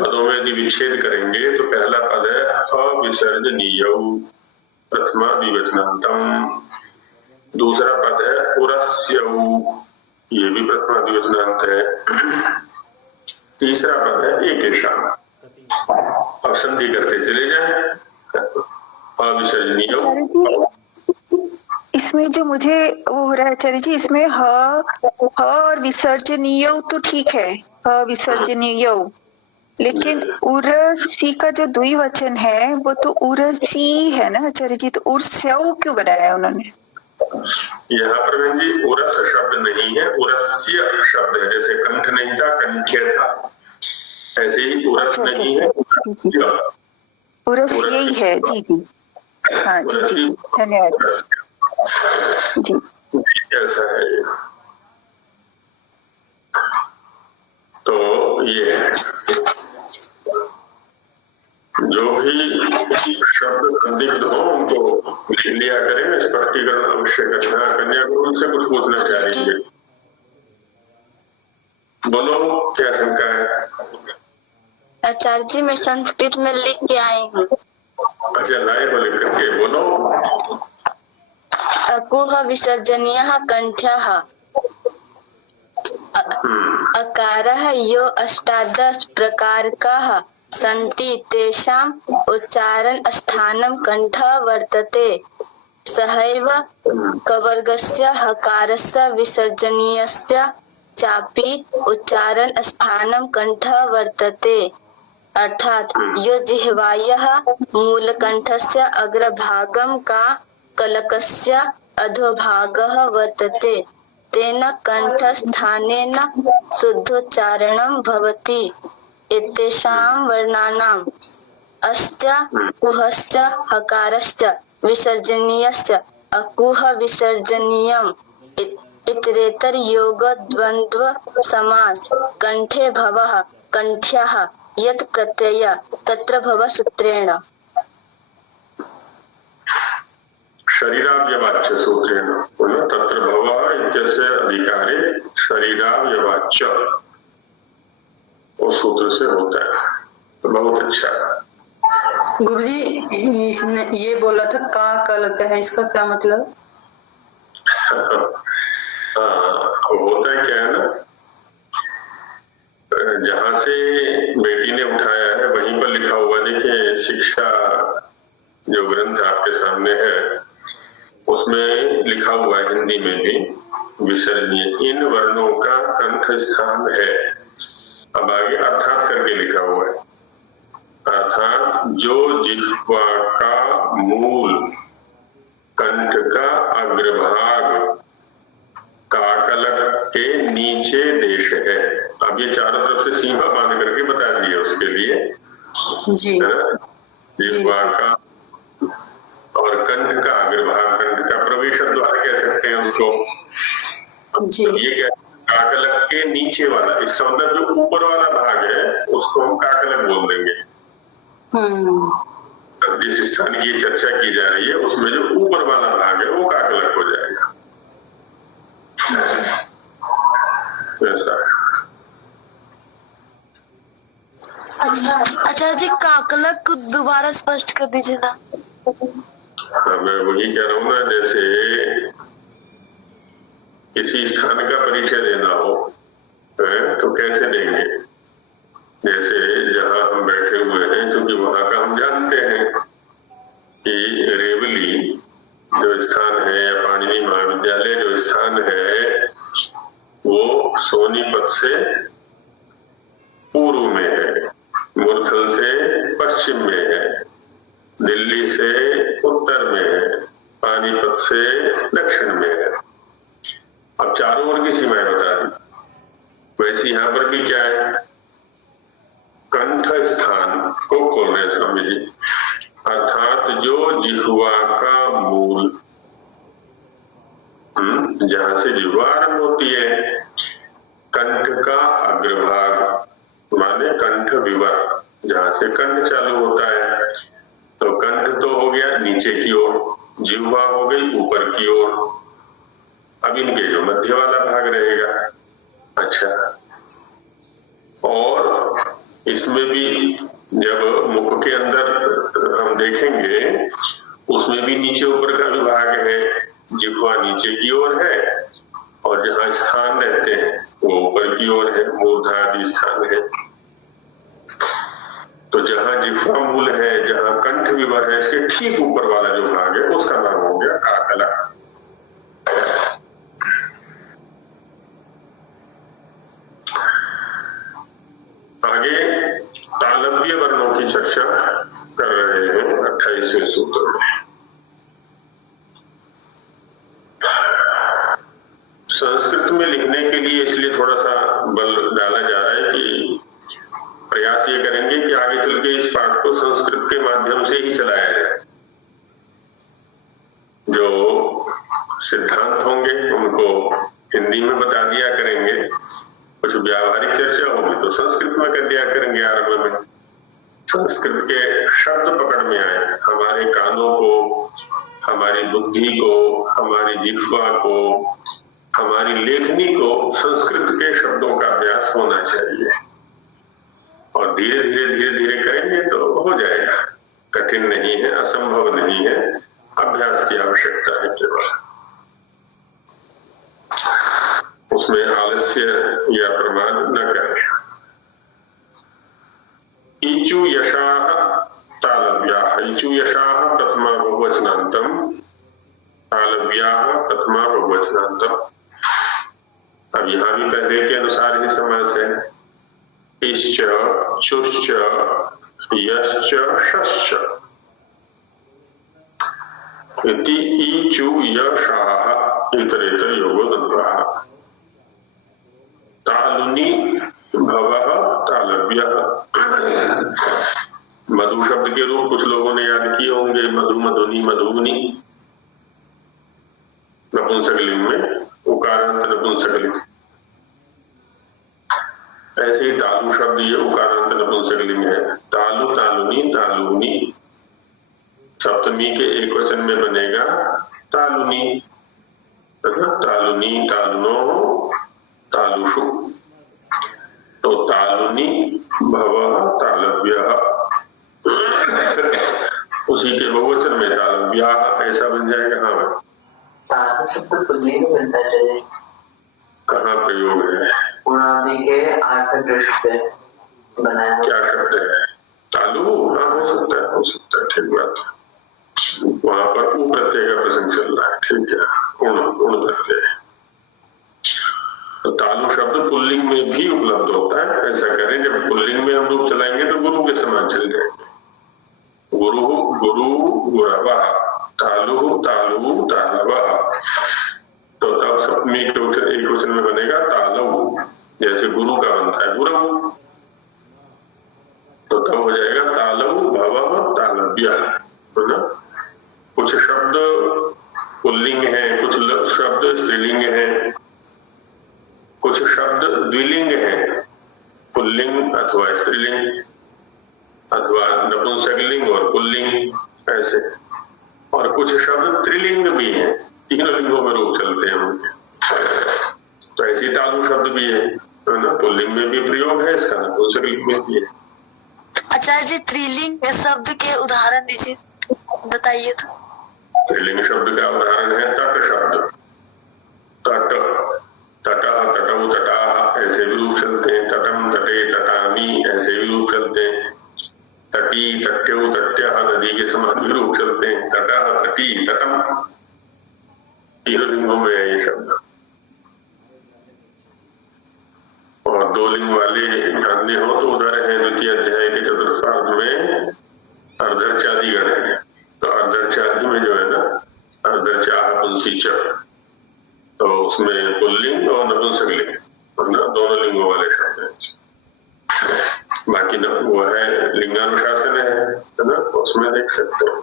पदों में यदि विच्छेद करेंगे तो पहला पद है अविसर्जनीयौ, प्रथमा द्विवचनान्तम। दूसरा पद है उरस्यौ, ये भी प्रथमा द्विवचनान्त है। तीसरा पद है एकेषाम्। अब संधि करते चले जाएं, अविसर्जनीयौ। इसमें जो मुझे वो हो रहा है आचार्य जी, इसमें ह और विसर्जनीय तो ठीक है, ह विसर्जनीय, लेकिन उरसी का जो द्विवचन है वो तो उरसी है ना आचार्य जी, तो उरस्यौ क्यों बनाया है उन्होंने? यहाँ पर बहन जी उरस शब्द नहीं है, उरस्य शब्द है। जैसे कंठ नहीं था, कंठ्य था, ऐसे ही उरस नहीं है, उरस यही है। जी जी, हाँ जी जी जी, धन्यवाद जी। ऐसा है। तो ये जो भी शब्द संदिग्ध हो उनको लिख लिया करें, स्पष्टीकरण अवश्य करना। कन्यागुरु से कुछ पूछना चाह रही है, बोलो क्या शंका है? आचार्य जी मैं संस्कृत में लिख के आई हूँ। अच्छा, लाए हो लिख करके, बोलो। अकुह विसर्जनीयः कंठ्यः, अकारः यो अष्टादश प्रकारकः सन्ति तेषाम् उच्चारण स्थानं कण्ठः वर्तते। सहैव कवर्गस्य हकारस्य विसर्जनीयस्य चापि उच्चारण स्थानं कण्ठः वर्तते। अर्थात यो जिह्वायाः मूलकण्ठस्य अग्रभागं का कलकस्य अधोभागः वर्तते तेन कण्ठस्थानेन शुद्धोच्चारणं भवति। एतेषां वर्णानाम् अश्च कुहश्च हकारश्च विसर्जनीयश्च अकुह विसर्जनीयम् इतरेतर योग द्वन्द्व समास कंठे भवः कंठ्यः यत् प्रत्यय तत्र भव सूत्रेण। शरीराव्यवाच्य सूत्रेण तत्र भवः इत्यस्य अधिकारे शरीराव्यवाच्य वो सूत्र से होता है। तो बहुत अच्छा। गुरुजी इसने ये बोला था का कलक है, इसका क्या मतलब? होता है क्या है ना, जहां से बेटी ने उठाया है वहीं पर लिखा हुआ, देखिए शिक्षा जो ग्रंथ आपके सामने है उसमें लिखा हुआ है हिंदी में भी विसर्जनीय इन वर्णों का कंठ स्थान है। अब आगे अर्थात करके लिखा हुआ है, अर्थात जो जिह्वा का मूल कंठ का अग्रभाग काकलक के नीचे देश है। अब ये चारों तरफ से सीमा बांध करके बता दिए उसके लिए जी। जिह्वा का और कंठ का अग्रभाग, कंठ का प्रवेश द्वार कह सकते हैं उसको जी। तो ये क्या काकलक के नीचे वाला, इसका मतलब जो ऊपर वाला भाग है उसको हम काकलक बोल देंगे। जिस स्थान की चर्चा की जा रही है उसमें जो ऊपर वाला भाग है वो काकलक हो जाएगा। ऐसा। अच्छा जी, काकलक दोबारा स्पष्ट कर दीजिए ना। मैं वही कह रहा हूँ ना, जैसे किसी स्थान का परिचय देना हो तो कैसे देंगे? जैसे जहाँ हम बैठे हुए हैं, क्योंकि वहां का हम जानते हैं कि रेवली जो स्थान है या पाणिनि महाविद्यालय जो स्थान है वो सोनीपत से पूर्व में है, मुरथल से पश्चिम में है, दिल्ली से उत्तर में है, पानीपत से दक्षिण में है। अब चारों ओर की सीमाएं बता दी। वैसे यहाँ पर भी क्या है, कंठ स्थान को खोल रहे स्वामी जी, अर्थात जो जिह्वा का मूल जहां से जिह्वा आरंभ होती है, कंठ का अग्रभाग माने कंठ विवर, जहां से कंठ चालू होता है, तो कंठ तो हो गया नीचे की ओर, जिह्वा हो गई ऊपर की ओर। अब इनके जो मध्य वाला भाग रहेगा। अच्छा, और इसमें भी जब मुख के अंदर हम देखेंगे उसमें भी नीचे ऊपर का विभाग है, जिह्वा नीचे की ओर है और जहां स्थान रहते हैं वो ऊपर की ओर है, मूर्धादि स्थान है। तो जहां जिह्वा मूल है, जहां कंठ विवर है, इसके ठीक ऊपर वाला जो भाग है उसका नाम हो गया काकलक। आगे तालव्य वर्णों की चर्चा कर रहे हैं 28वें सूत्र में। संस्कृत में लिखने के लिए इसलिए थोड़ा सा बल डाला जा रहा है कि प्रयास ये करेंगे कि आगे चल के इस पाठ को संस्कृत के माध्यम से ही चलाया जाए। जो सिद्धांत होंगे उनको हिंदी में बता दिया करेंगे, कुछ व्यावहारिक चर्चा होगी तो संस्कृत में कर दिया करेंगे। आरंभ में संस्कृत के शब्द पकड़ में आए, हमारे कानों को, हमारी बुद्धि को, हमारी जिह्वा को, हमारी लेखनी को संस्कृत के शब्दों का अभ्यास होना चाहिए। और धीरे धीरे धीरे धीरे करेंगे तो हो जाएगा, कठिन नहीं है, असंभव नहीं है, अभ्यास की आवश्यकता है केवल। उसमें आलस्य या प्रमाद न करें। ईच ईचु यशाः तालव्याः। ईचु यशाः प्रथमा बहुवचनान्तम, तालव्याः प्रथमा बहुवचनान्तम। अब यहाँ भी पहले के अनुसार ही समास है। इश्च, चुश्च, यश्च, शश्च। इति ईचु यशाः इतरेतर योगो द्वन्द्वः। तालुनी भवः तालव्यः। मधु शब्द के रूप कुछ लोगों ने याद किए होंगे, मधु, मधुनी, मधुनी नपुंसकलिंग में, उकारांत नपुंसकलिंग। ऐसे ही तालु शब्द ये उकारांत नपुंसकलिंग है। तालु, तालुनी, तालुनी सप्तमी के एक वचन में बनेगा तालुनी, तालुनी, तालुनो, तालुषु। तो तालुनी भवः तालव्यः, उसी के बहुवचन में तालव्याः ऐसा बन जाएगा। हाँ, तालु शब्द पुल्लिंग बनता है। कहाँ प्रयोग है? उणादि के 8 दृष्ट बनाया। क्या शब्द है? तालु। हाँ, हो सकता है, हो सकता है, ठीक बात है। वहां पर उ प्रत्यय का प्रसंग चल रहा है, ठीक है, उण प्रत्यय। तो तालु शब्द पुल्लिंग में भी उपलब्ध होता है। ऐसा करें, जब पुल्लिंग में हम लोग चलाएंगे तो गुरु के समान चल जाएंगे। गुरु, गुरु, गुरवः, तालु, तालु, तालवः। तो तब सप्तमी के एक वचन में बनेगा तालव, जैसे गुरु का बनता है गुरव। तो तब हो जाएगा तालव भवः तालव्यः, है ना। कुछ शब्द पुल्लिंग है, कुछ शब्द स्त्रीलिंग है, कुछ शब्द द्विलिंग है, पुल्लिंग अथवा स्त्रीलिंग, अथवा नपुंसकलिंग और पुल्लिंग ऐसे। और कुछ शब्द त्रिलिंग भी है, तीनों लिंगों में रूप चलते हैं उनके। तो ऐसी तालु शब्द भी है ना, पुल्लिंग में भी प्रयोग है इसका, नपुंसकलिंग में भी है। आचार्य जी, त्रिलिंग शब्द के उदाहरण दीजिए, बताइए तो। त्रिलिंग शब्द का उदाहरण है तट शब्द। तट, तटः, तटौ, तटाः ऐसे भी रूप चलते हैं। तटम, तटे, तटामि ऐसे भी रूप चलते हैं। तटी, तट्यौ, तट्यः नदी के समान भी रूप चलते हैं। तटः, तटी, तटम, तीनों लिंगों में है ये शब्द। और 2 लिंग वाले अन्य हो तो उधर है द्वितीय अध्याय के चतुर्थ पाद में अर्धर्चादिगण है। तो अर्धर्चादि में जो है ना, अर्धर्चाः पुंसी च, तो उसमें पुल्लिंग और नपुंसकलिंग दोनों लिंगों वाले शब्द हैं। बाकी न वो है लिंगानुशासन है ना, उसमें देख सकते हो।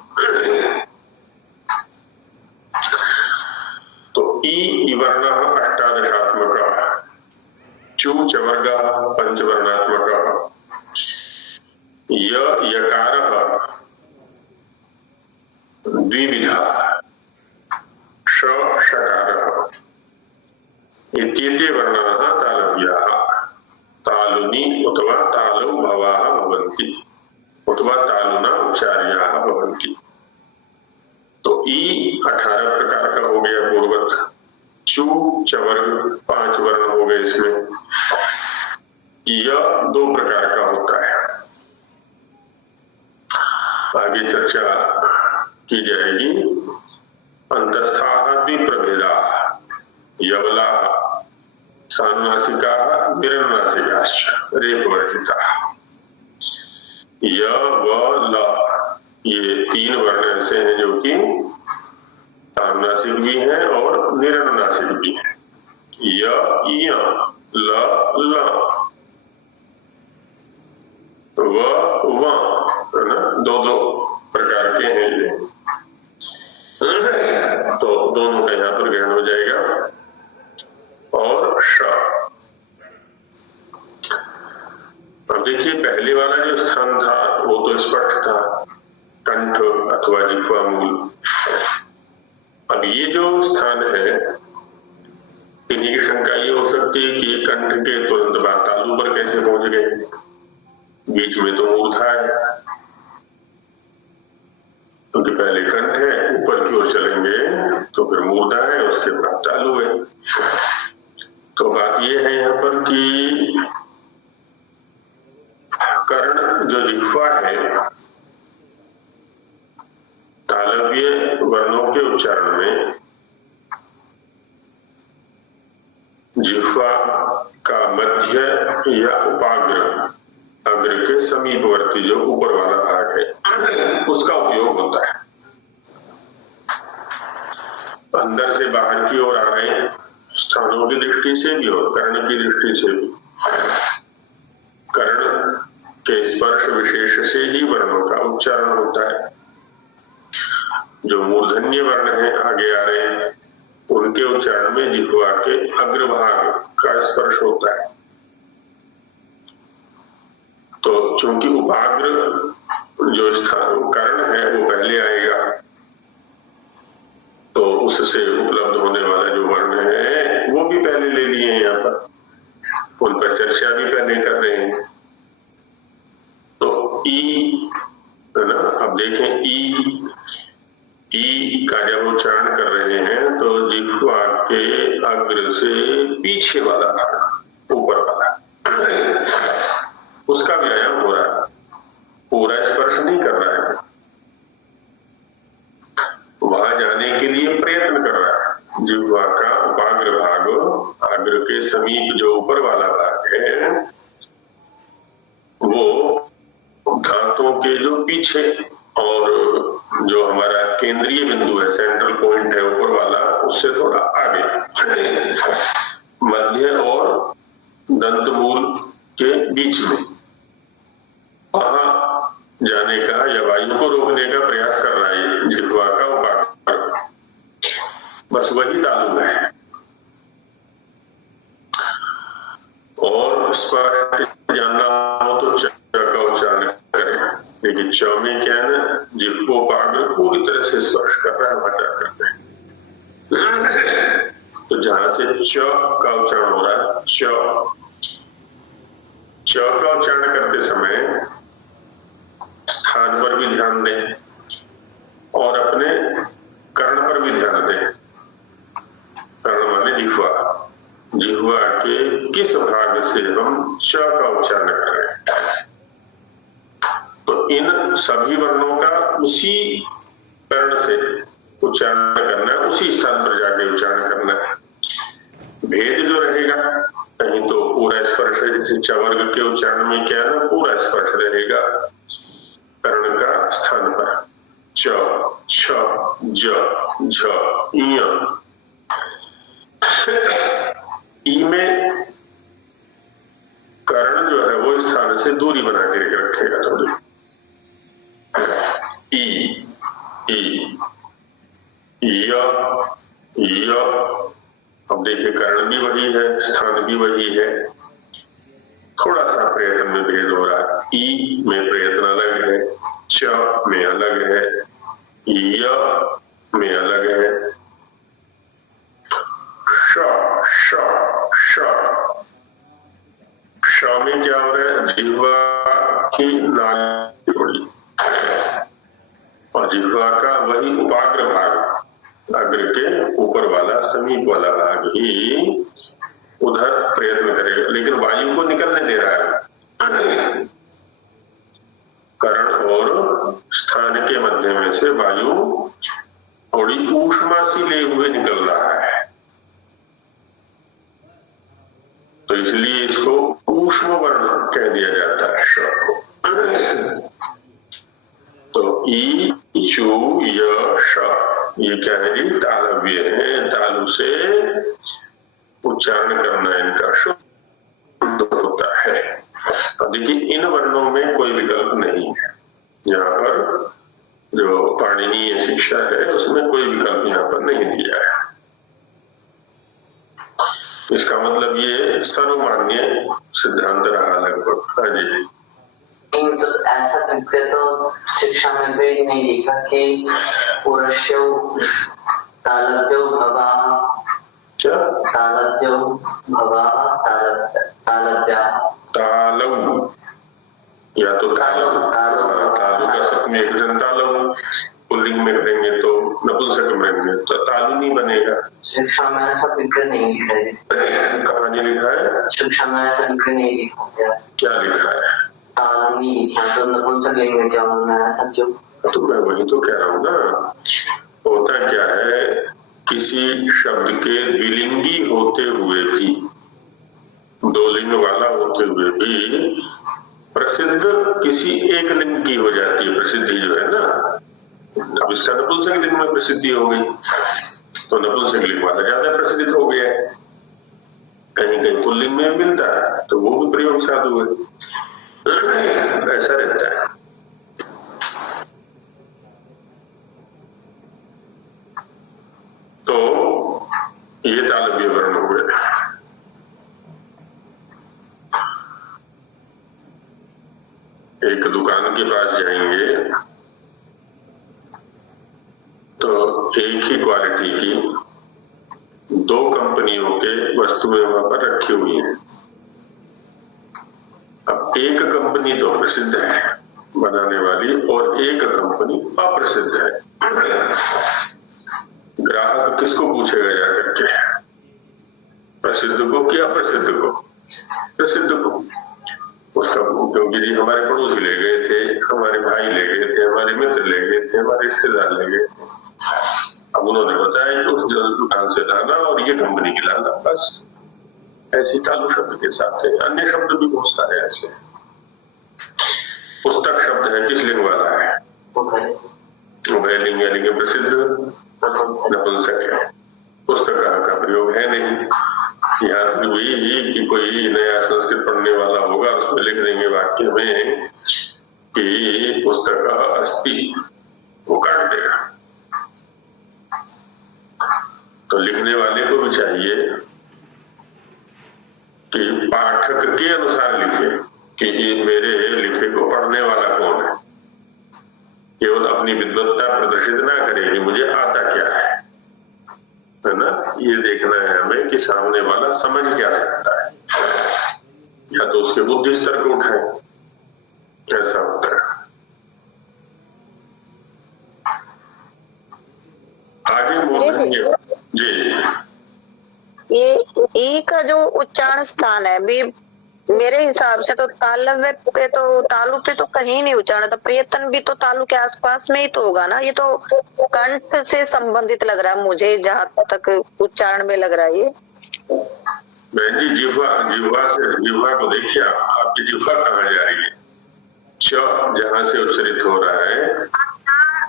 तो ई वर्णः अष्टादशात्मकः, चू चवर्गः पंचवर्णात्मकः, य यकारः द्विविधः, श षकारः इत्येते वर्णाः तालव्याः। तालुनी अथवा तालौ भवाः भवन्ति, अथवा तालुना उच्चार्याः भवन्ति। तो ई 18 प्रकार का हो गया पूर्वत। चू चवर्ग 5 वर्ण हो गए इसमें। यह 2 प्रकार का होता है। आगे चर्चा की जाएगी। अंतस्थाः द्विप्रभेदाः, यवलाः, सानुनासिकाः, विरनुनासिकाश्च, रेफवर्जिताः। य व ल ये 3 वर्ण ऐसे हैं जो कि सानुनासिक भी हैं और निरनुनासिक भी हैं। य, य, ल, ल, व, है ना, 2 प्रकार के हैं ये। तो दोनों का यहाँ पर ग्रहण हो जाएगा। और श, अब देखिए पहले वाला जो स्थान था वो तो स्पष्ट था, कंठ अथवा जिह्वा मूल। अब ये जो स्थान है, इन्हीं की शंका ये हो सकती है कि कंठ के तुरंत बाद तालु पर कैसे पहुंच गए, बीच में तो मूर्धा है। क्योंकि पहले कंठ है, ऊपर की ओर चलेंगे तो फिर मूर्धा है, उसके बाद तालु है। तो बात ये है यहाँ पर कि कर्ण जो जिह्वा तालव्य वर्णों के उच्चारण में जिह्वा का मध्य या उपाग्र, अग्र के समीपवर्ती जो ऊपर वाला भाग है, उसका उपयोग होता है। अंदर से बाहर की ओर आ रहे स्थानों की दृष्टि से भी और कर्ण की दृष्टि से भी, कर्ण के स्पर्श विशेष से ही वर्णों का उच्चारण होता है। जो मूर्धन्य वर्ण है आगे आ रहे हैं, उनके उच्चारण में जिह्वा के अग्रभाग का स्पर्श होता है। तो चूंकि उपाग्र जो स्थान कर्ण है वो पहले आएगा, तो उससे उपलब्ध होने वाला जो वर्ण है वो भी पहले ले लिए हैं, यहाँ पर उन पर चर्चा भी पहले कर रहे हैं। तो ई है ना, अब देखें ई का जब उच्चारण कर रहे हैं तो जिह्वा के अग्र से पीछे वाला भाग, ऊपर वाला, उसका व्यायाम हो रहा है, पूरा स्पर्श नहीं कर रहा है, वहां जाने के लिए प्रयत्न कर रहा है। जिह्वा का उपाग्र भाग, अग्र के समीप जो ऊपर वाला भाग है, वो दांतों के जो पीछे और जो हमारा केंद्रीय बिंदु है, सेंट्रल पॉइंट है ऊपर वाला, उससे थोड़ा आगे, मध्य और दंतमूल के बीच में, वहां जाने का या वायु को रोकने का प्रयास कर रहा है जिह्वा का उपाग्र। बस वही तालु है। और स्पर्श जानना हो तो च का उच्चारण करें, लेकिन च में क्या है ना, जिह्वोपाग्र पूरी तरह से स्पर्श कर रहा है, वहां करते हैं। तो जहां से च का उच्चारण हो रहा है, च का उच्चारण करते समय स्थान पर भी ध्यान दें और अपने कर्ण पर भी ध्यान दें। कर्ण माने जिह्वा, जिह्वा के किस भाग से हम च का उच्चारण कर रहे हैं। तो इन सभी वर्णों का उसी कर्ण से उच्चारण करना है, उसी स्थान पर जाके उच्चारण करना है। भेद जो रहेगा, कहीं तो पूरा स्पर्श है, जैसे च वर्ग के उच्चारण में क्या है ना, पूरा स्पर्श रहेगा कर्ण का स्थान पर, च, छ, ज, झ, ञ। ई में कर्ण जो है वो स्थान से दूरी बना के रखेगा थोड़ी। ई, ई, य, अब देखिए कर्ण भी वही है, स्थान भी वही है, थोड़ा सा प्रयत्न में भेद हो रहा है। ई में प्रयत्न अलग है, च में अलग है, य में अलग है, श में क्या हो रहा है, जिह्वा की नाली जोड़ी और जिह्वा का वही उपाग्र भाग, अग्र के ऊपर वाला समीप वाला भाग ही उधर प्रयत्न करेगा, लेकिन वायु को निकलने दे रहा है। कर्ण और स्थान के मध्य में से वायु थोड़ी ऊष्मा सी ले हुए निकल रहा है, तो इसलिए इसको ऊष्म वर्ण कह दिया जाता है श को। तो ई, चू, य, श, ये क्या है जी, तालव्य है, तालु से उच्चारण करना इनका शुद्ध होता है। अब देखिए इन वर्णों में कोई विकल्प नहीं है, यहाँ पर जो पाणिनीय शिक्षा है उसमें कोई विकल्प यहाँ पर नहीं दिया है। इसका मतलब ये सर्वमान्य सिद्धांत रहा लगभग। हाँ जी, मतलब ऐसा करके तो शिक्षा में भी नहीं लिखा कि पुरुषो तालव्यो भवा, क्या तालव्यो भवा, तालव्या, तालव या तो तालु का सपने एक जन तालव पुल्लिंग में करेंगे तो नपुंसक में करेंगे तो तालु नहीं बनेगा। शिक्षा में ऐसा विग्रह नहीं लिखा है। कहाँ नहीं लिखा है? शिक्षा में ऐसा विग्रह नहीं लिखा है। क्या लिखा है? तालु नहीं लिखा, तो नपुंसक लिंग में क्या होना है, ऐसा क्यों? तो मैं वही तो कह रहा हूँ ना, होता क्या है, किसी शब्द के द्विलिंगी होते हुए भी, दो लिंग वाला होते हुए भी प्रसिद्ध किसी एक लिंग की हो जाती है प्रसिद्धि, जो है ना। अब इसका नपुंसक लिंग में प्रसिद्धि हो गई तो नपुंसक लिंग वाला ज्यादा प्रसिद्ध हो गया है। कहीं कहीं पुल्लिंग में मिलता है तो वो भी प्रयोग साधु है, ऐसा रहता है। तो ये तालव्य वर्ण हो गए। एक दुकान के पास जाएंगे तो एक ही क्वालिटी की दो कंपनियों के वस्तुएं वहां पर रखी हुई हैं। अब एक कंपनी तो प्रसिद्ध है बनाने वाली और एक कंपनी अप्रसिद्ध है। ग्राहक किसको पूछेगा जाकर के, प्रसिद्ध को कि अप्रसिद्ध को? प्रसिद्ध को। उसका क्योंकि जी हमारे पड़ोसी ले गए थे, हमारे भाई ले गए थे, हमारे मित्र ले गए थे, हमारे रिश्तेदार ले गए थे, अब उन्होंने बताया कि उस दुकान से लाना और ये कंपनी की लाना, बस। ऐसी तालु शब्द के साथ है। अन्य शब्द भी बहुत सारे ऐसे। पुस्तक शब्द है, किस लिंग वाला है? उभयलिंग, यानी कि प्रसिद्ध नपुंसक है। पुस्तक का प्रयोग है नहीं। यहाँ तक भी कि कोई नया संस्कृत पढ़ने वाला होगा उसमें लिख देंगे वाक्य में कि पुस्तक अस्ति, वो काट देगा। तो लिखने वाले को भी चाहिए कि पाठक के अनुसार लिखे कि ये मेरे लिखे को पढ़ने वाला कौन है। केवल अपनी विद्वत्ता प्रदर्शित ना करे कि मुझे आता क्या है ना। ये देखना है हमें कि सामने वाला समझ क्या सकता है, या तो उसके बुद्धि स्तर को उठाए, कैसा होता है। आगे बोलेंगे जी। ये ई का जो उच्चारण स्थान है भी, मेरे हिसाब से तो तालव्य पे तो, तालु पे तो कहीं नहीं उच्चारण था। प्रयत्न भी तो तालु के आसपास में ही तो होगा ना। ये तो कंठ से संबंधित लग रहा है मुझे, जहां तक उच्चारण में लग रहा है ये। बहन जी, जिह्वा को देखिए, आपकी जिह्वा कहाँ जा रही है? च जहां से उच्चरित हो रहा है,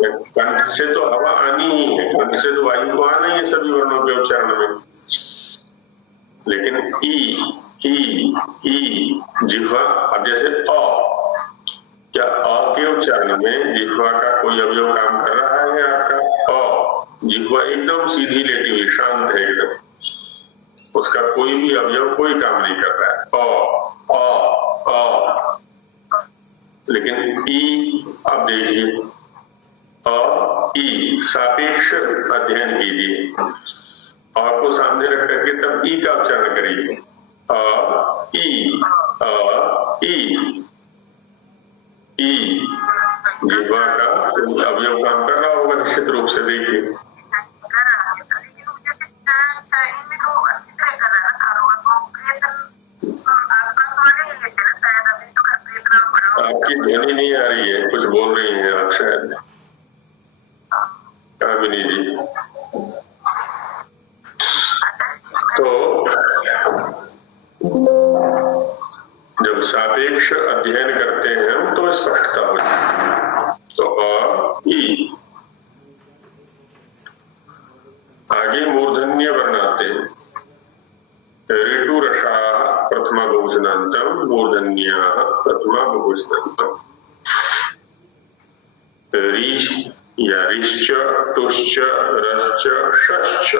कंठ से तो हवा आनी ही है, कंठ से तो वायु को आना ही है सभी वर्णों के उच्चारण में। लेकिन ई जिह्वा, अब जैसे अ, क्या अ के उच्चारण में जिह्वा का कोई अवयव काम कर रहा है आपका? अ, जिह्वा एकदम सीधी लेटी हुई, शांत है एकदम, उसका कोई भी अवयव कोई काम नहीं कर रहा है। अ लेकिन ई, अब देखिए अ ई, सापेक्ष अध्ययन कीजिए, अ को सामने रख करके तब ई का उच्चारण करिए। ई जिह्वा का अवयव काम कर रहा होगा निश्चित रूप से। देखिए आपकी ध्वनि नहीं आ रही है, कुछ बोल रही हैं आप शायद, कामिनी जी। तो जब सापेक्ष अध्ययन करते हैं हम तो स्पष्टता हो जाती। तो अ ई, आगे मूर्धन्य वर्ण आते हैं। ऋतु रसा प्रथमा बहुवचनान्तम, मूर्धन्या प्रथमा बहुवचनान्तम। रीश या रिश्च, टुश्च, रश्च, शश्च।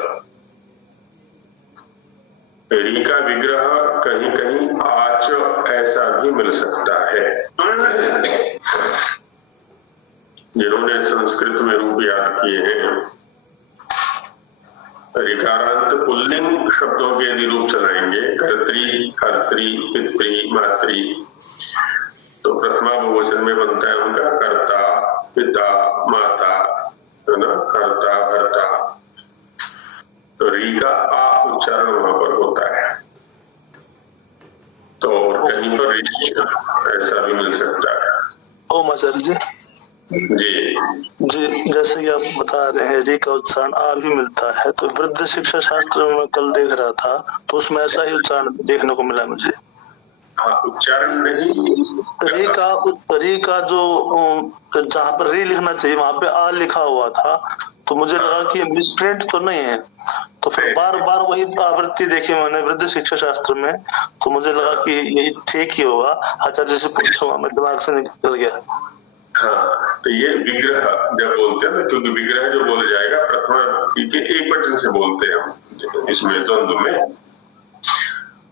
री का विग्रह कहीं कहीं आच ऐसा भी मिल सकता है। जिन्होंने संस्कृत में रूप याद किए हैं, ऋकारांत पुल्लिंग शब्दों के यदि रूप चलाएंगे, कर्त्री, हर्त्री, पितृ, मातृ, तो प्रथमा बहुवचन में बनता है उनका कर्ता, पिता, माता, है ना, कर्ता, भर्ता। तो री का आ उच्चारण वहां पर होता है। तो कहीं पर ऐसा भी मिल सकता है। ओम सर जी। जी जी, जैसे कि आप बता रहे हैं री का उच्चारण आ भी मिलता है, तो वृद्ध शिक्षा शास्त्र में कल देख रहा था तो उसमें ऐसा ही उच्चारण देखने को मिला मुझे। उच्चारण नहीं, री का जो जहाँ पर री लिखना चाहिए वहां पे आ लिखा हुआ था, तो मुझे लगा कि मिसप्रिंट तो नहीं है, तो फिर बार बार वही आवृत्ति देखी मैंने वृद्ध शिक्षा शास्त्र में, तो मुझे लगा कि यही ठीक ही होगा। आचार्य से पूछूंगा, मैं दिमाग से निकल गया। हाँ, तो ये विग्रह जब बोलते हैं ना, क्योंकि विग्रह जो बोला जाएगा प्रथमा के एक वचन से बोलते हैं हम इसमें द्वंद्व में,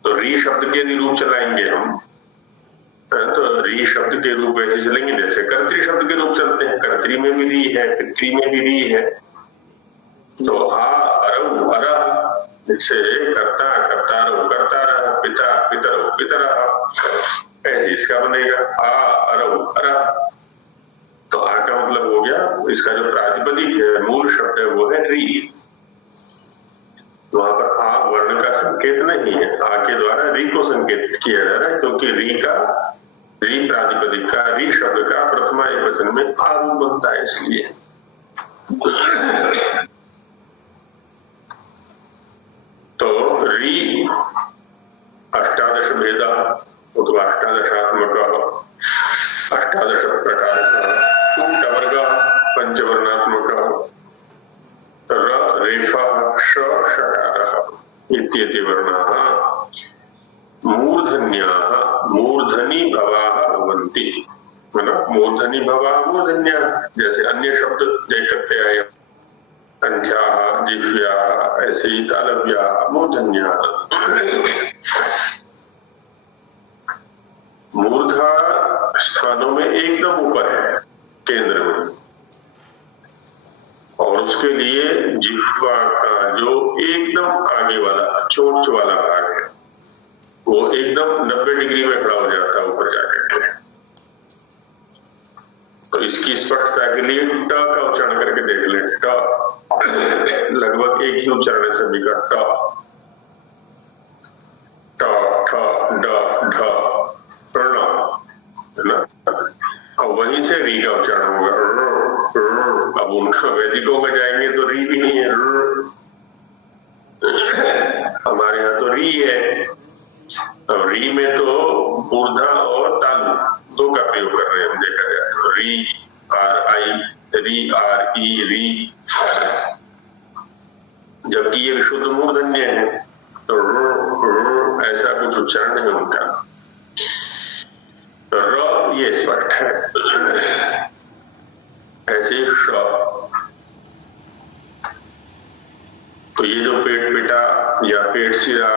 तो री शब्द के रूप चलाएंगे हम, तो री शब्द के रूप ऐसे चलेंगे जैसे कर्तृ शब्द के रूप चलते हैं। कर्तृ में भी री है, पितृ में भी री है, तो आ अरऊ अरह, जैसे कर्ता कर्तारो कर्तारः, पिता पितरो पितरः, ऐसे इसका बनेगा आ अरऊ अरह। तो आ का मतलब हो गया, इसका जो प्रातिपदिक है, मूल शब्द है, वो है री। वहां पर आ वर्ण का संकेत नहीं है, आ के द्वारा री को संकेत किया जा रहा है, क्योंकि री प्रातिपदिक का, री शब्द का प्रथमा एकवचन में आ रूप बनता है, इसलिए। तो री अष्टादश भेदा, अष्टादशात्मक, अष्टादश प्रकार वर्ग, पंचवर्णात्मक, र रेफा श षकार इत्येते वर्णाः मूर्धन्याः मूर्धनि भवाः भवन्ति, मतलब मूर्धनि भवाः मूर्धन्याः, जैसे अन्य शब्द जैकत्याय, कंठ्याः, जिह्व्याः, ऐसे ही तालव्याः मूर्धन्याः। मूर्धा स्थानों में एकदम ऊपर है, केंद्र में, और उसके लिए जिह्वा का जो एकदम आगे वाला चोंच वाला भाग है, वो एकदम 90 डिग्री में खड़ा हो जाता है ऊपर जाकर के। तो इसकी स्पष्टता के लिए ट का उच्चारण करके देख लें। ट लगभग एक ही उच्चारण है सभी का, ट ठ ड ढ प्रण, है ना। और वहीं से री का उच्चारण होगा। अब उनका वैदिकों में जाएंगे तो री भी नहीं है, हमारे यहाँ तो री है। अब री में तो मूर्धा और तालु दो का प्रयोग कर रहे हैं हम, देखा जाए तो री आर आई, री आर ई री, जबकि ये विशुद्ध मूर्धन्य है, तो ऐसा कुछ उच्चारण है उनका। र ये स्पष्ट है, ऐसे श। तो ये जो पेट पिटा या पेट सिरा